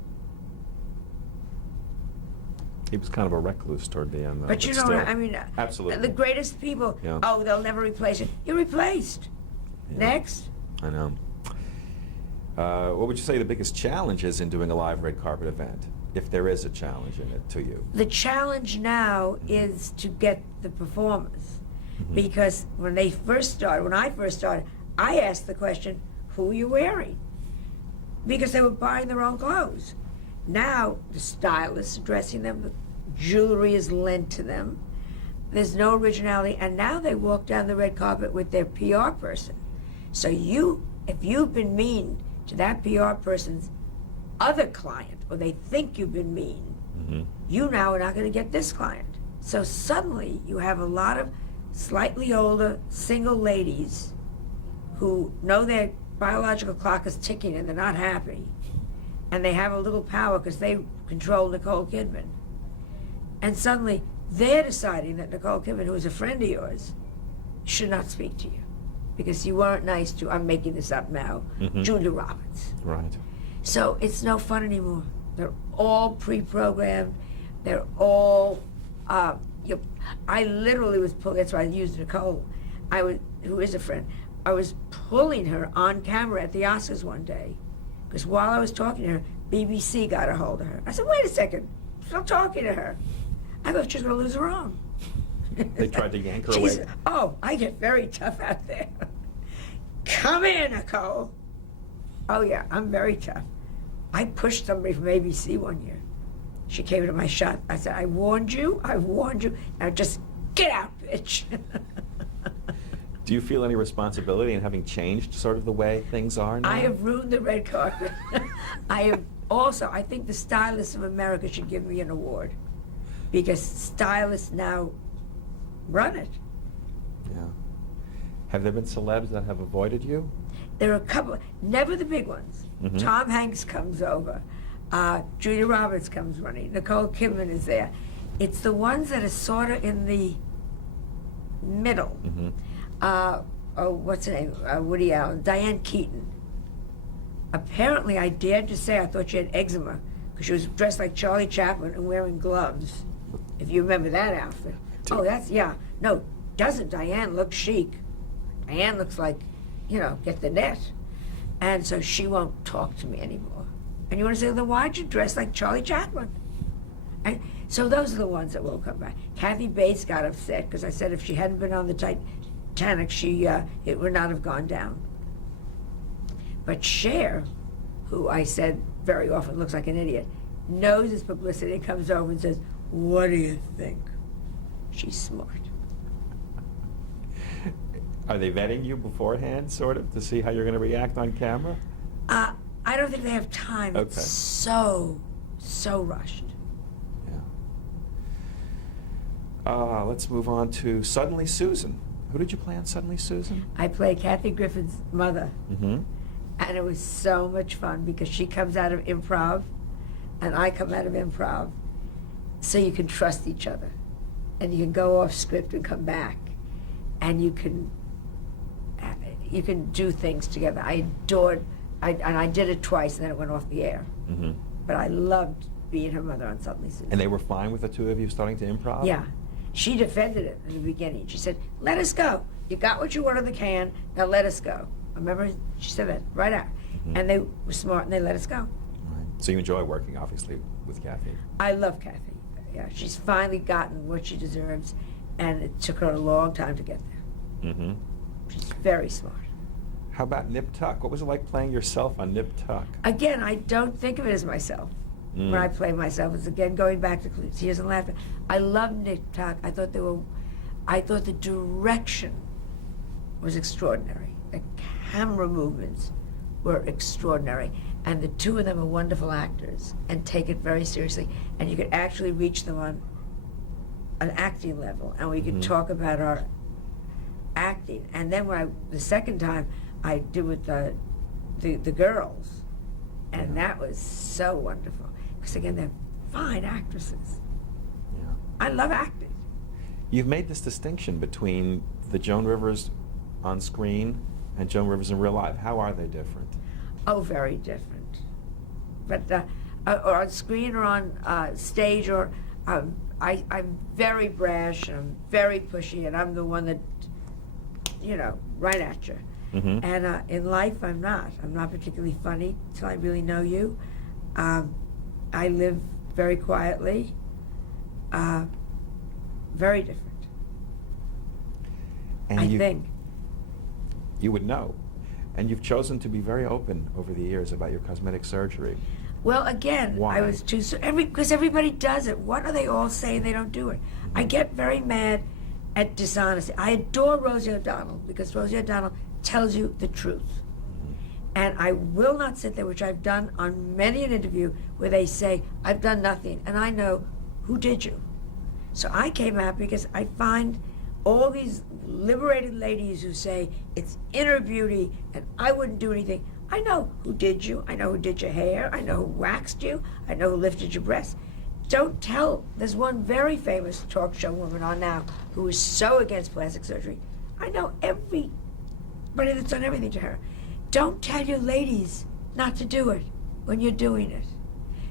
He was kind of a recluse toward the end, though. But you know still. what I mean? Absolutely. The greatest people, Yeah. oh, they'll never replace you. You're replaced. Yeah. Next. I know. What would you say the biggest challenge is in doing a live red carpet event, if there is a challenge in it to you? The challenge now is to get the performers. Because when I first started, I asked the question, who are you wearing? Because they were buying their own clothes. Now, the stylists are dressing them, the jewelry is lent to them, there's no originality, and now they walk down the red carpet with their PR person. So if you've been mean to that PR person's other client, or they think you've been mean, you now are not going to get this client. So suddenly, you have a lot of slightly older single ladies who know their biological clock is ticking and they're not happy. And they have a little power because they control Nicole Kidman. And suddenly, they're deciding that Nicole Kidman, who is a friend of yours, should not speak to you. Because you weren't nice to, I'm making this up now, Julia Roberts. Right. So it's no fun anymore. They're all pre-programmed. They're all, I literally was pulling, that's why I used Nicole, who is a friend. I was pulling her on camera at the Oscars one day, because while I was talking to her, BBC got a hold of her. I said, wait a second, I'm still talking to her. I thought she was going to lose her arm. They tried to yank her away. Oh, I get very tough out there. Come here, Nicole. Oh yeah, I'm very tough. I pushed somebody from ABC one year. She came into my shot. I said, I warned you. Now just get out, bitch. Do you feel any responsibility in having changed sort of the way things are now? I have ruined the red carpet. I think the stylists of America should give me an award, because stylists now run it. Yeah. Have there been celebs that have avoided you? There are a couple, never the big ones. Mhm. Tom Hanks comes over. Julia Roberts comes running. Nicole Kidman is there. It's the ones that are sort of in the middle. Mm-hmm. What's her name? Woody Allen. Diane Keaton. Apparently, I dared to say I thought she had eczema because she was dressed like Charlie Chaplin and wearing gloves. If you remember that outfit. Oh, that's, yeah. No, doesn't Diane look chic? Diane looks like, get the net. And so she won't talk to me anymore. And you want to say, then why'd you dress like Charlie Chaplin? And so those are the ones that won't come back. Kathy Bates got upset because I said if she hadn't been on the Titanic, it would not have gone down. But Cher, who I said very often looks like an idiot, knows his publicity and comes over and says, what do you think? She's smart. Are they vetting you beforehand, sort of, to see how you're going to react on camera? I don't think they have time. Okay. It's so rushed. Yeah. Let's move on to Suddenly Susan. Who did you play on Suddenly Susan? I play Kathy Griffin's mother. Mm-hmm. And it was so much fun because she comes out of improv and I come out of improv. So you can trust each other. And you can go off script and come back. And you can do things together. I did it twice and then it went off the air. Mm-hmm. But I loved being her mother on Suddenly Susan. And they were fine with the two of you starting to improv? Yeah. She defended it in the beginning. She said, let us go. You got what you wanted in the can, now let us go. I remember she said that right out. Mm-hmm. And they were smart and they let us go. Right. So you enjoy working, obviously, with Kathy. I love Kathy. Yeah, she's finally gotten what she deserves, and it took her a long time to get there. Mm-hmm. She's very smart. How about Nip Tuck? What was it like playing yourself on Nip Tuck? Again, I don't think of it as myself. When I play myself, it's again going back to Tears and Laughter. I love Nip Tuck. I thought the direction was extraordinary. The camera movements were extraordinary. And the two of them are wonderful actors and take it very seriously. And you could actually reach them on an acting level. And we could talk about our acting. And then the second time, I did with the girls. And that was so wonderful. Because again, they're fine actresses. Yeah. I love acting. You've made this distinction between the Joan Rivers on screen and Joan Rivers in real life. How are they different? Oh, very different. But or on screen or on stage, or I'm very brash, and I'm very pushy, and I'm the one that, right at you. Mm-hmm. And in life, I'm not. I'm not particularly funny until I really know you. I live very quietly. Very different. And I think. You would know. And you've chosen to be very open over the years about your cosmetic surgery. Well, again, Why? I was too, because everybody does it. What are they all saying they don't do it? I get very mad at dishonesty. I adore Rosie O'Donnell because Rosie O'Donnell tells you the truth. And I will not sit there, which I've done on many an interview, where they say, I've done nothing, and I know, who did you? So I came out because I find all these liberated ladies who say, it's inner beauty, and I wouldn't do anything. I know who did you. I know who did your hair. I know who waxed you. I know who lifted your breasts. Don't tell. There's one very famous talk show woman on now who is so against plastic surgery. I know everybody that's done everything to her. Don't tell your ladies not to do it when you're doing it.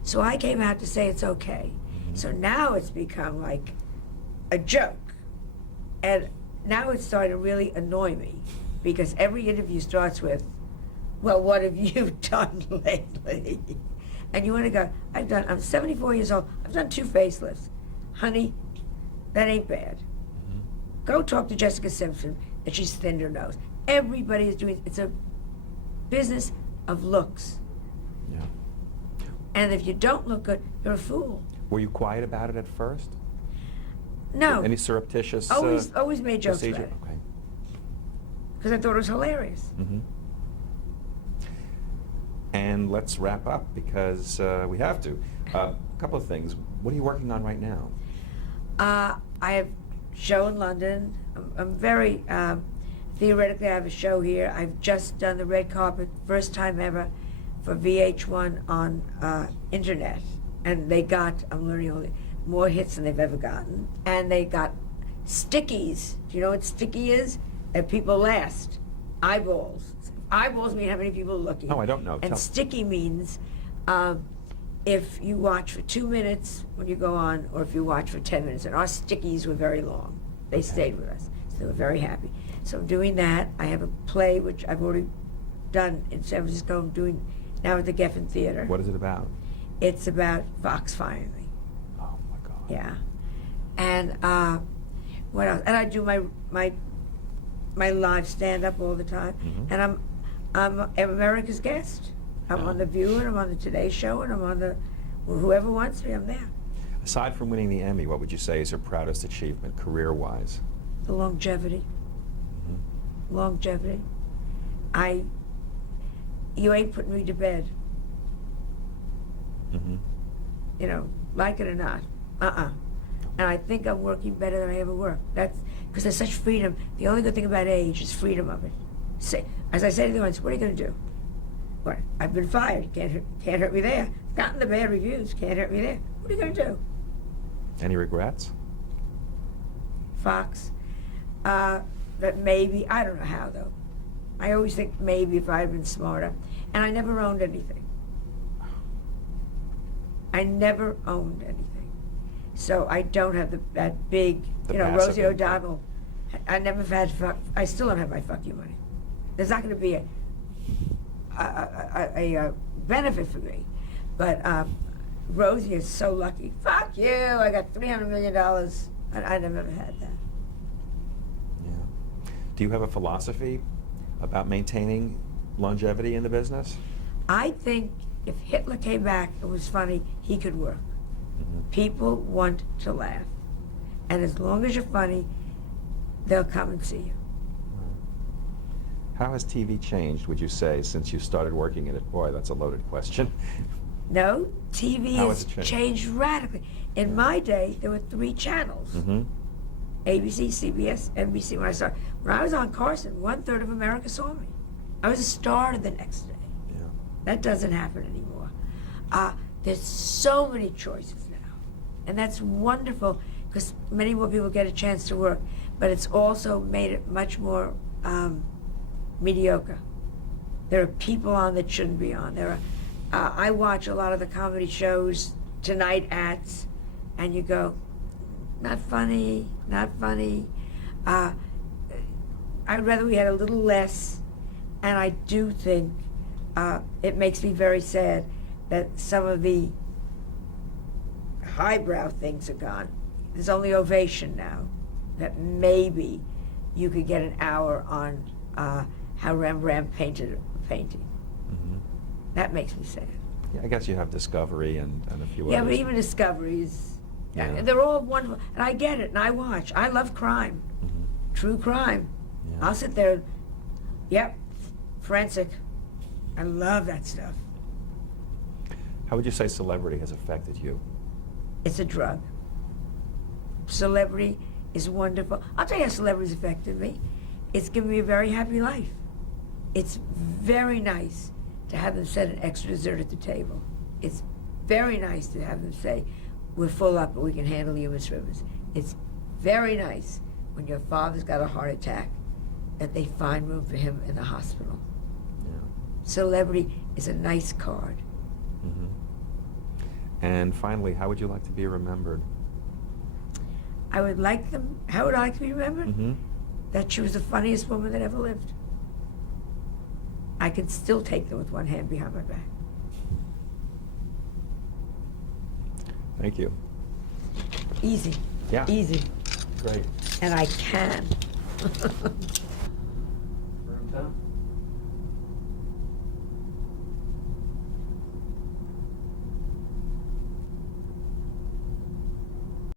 So I came out to say it's okay. So now it's become like a joke. And now it's starting to really annoy me because every interview starts with, well, what have you done lately? And you want to go, I'm 74 years old, I've done 2 facelifts. Honey, that ain't bad. Go talk to Jessica Simpson, and she's thinned her nose. Everybody is doing, it's a business of looks. Yeah. And if you don't look good, you're a fool. Were you quiet about it at first? No. Any surreptitious Always made jokes procedure? about it. Okay. Because I thought it was hilarious. Mm-hmm. And let's wrap up because we have to. A couple of things. What are you working on right now? I have a show in London. I'm very, theoretically I have a show here. I've just done the red carpet, first time ever, for VH1 on internet. And they got, I'm learning all more hits than they've ever gotten. And they got stickies. Do you know what sticky is? That people last. Eyeballs. Eyeballs mean how many people are looking. Oh, I don't know. And Tell. sticky means if you watch for 2 minutes when you go on, or if you watch for 10 minutes. And our stickies were very long. They stayed with us. So they were very happy. So I'm doing that. I have a play which I've already done in San Francisco. I'm doing now at the Geffen Theater. What is it about? It's about Fox firing me. Oh my God. Yeah. And what else? And I do my live stand-up all the time. Mhm. And I'm America's Guest. I'm Yeah. on The View, and I'm on the Today Show, and I'm on whoever wants me, I'm there. Aside from winning the Emmy, what would you say is your proudest achievement, career-wise? The longevity. Mhm. Longevity. You ain't putting me to bed, Mhm. you know, like it or not. And I think I'm working better than I ever worked. That's because there's such freedom. The only good thing about age is freedom of it. As I say to the audience, what are you going to do? What? I've been fired. Can't hurt me there. Gotten the bad reviews. Can't hurt me there. What are you going to do? Any regrets? Fox. That maybe, I don't know how though. I always think maybe if I had been smarter. And I never owned anything. I never owned anything. So I don't have that big, The you know, passive Rosie income. O'Donnell. I never had I still don't have my fuck you money. There's not going to be a benefit for me. But Rosie is so lucky. Fuck you, I got $300 million. I never had that. Yeah. Do you have a philosophy about maintaining longevity in the business? I think if Hitler came back, it was funny, he could work. Mhm. People want to laugh. And as long as you're funny, they'll come and see you. How has TV changed, would you say, since you started working in it? Boy, that's a loaded question. No, TV How has has it changed? changed radically. In my day, there were 3 channels. Mm-hmm. ABC, CBS, NBC. When I was on Carson, 1/3 of America saw me. I was a star the next day. Yeah. That doesn't happen anymore. There's so many choices now. And that's wonderful because many more people get a chance to work. But it's also made it much more mediocre. There are people on that shouldn't be on. I watch a lot of the comedy shows, Tonight Ats, and you go, not funny, not funny. I'd rather we had a little less. And I do think it makes me very sad that some of the highbrow things are gone. There's only Ovation now, that maybe you could get an hour on how Rembrandt painted a painting. Mm-hmm. That makes me sad. Yeah, I guess you have Discovery and a few Yeah, others. but even Discoveries, Yeah. they're all wonderful. And I get it, and I watch. I love crime, Mhm. true crime. Yeah. I'll sit there, yep, forensic. I love that stuff. How would you say celebrity has affected you? It's a drug. Celebrity is wonderful. I'll tell you how celebrities affected me. It's given me a very happy life. It's very nice to have them set an extra dessert at the table. It's very nice to have them say, we're full up, but we can handle you, Miss Rivers. It's very nice when your father's got a heart attack that they find room for him in the hospital. Yeah. Celebrity is a nice card. Mm-hmm. And finally, how would you like to be remembered? I would like them, how would I like to be remembered? Mm-hmm. That she was the funniest woman that ever lived. I can still take them with one hand behind my back. Thank you. Easy. Yeah. Easy. Great. And I can.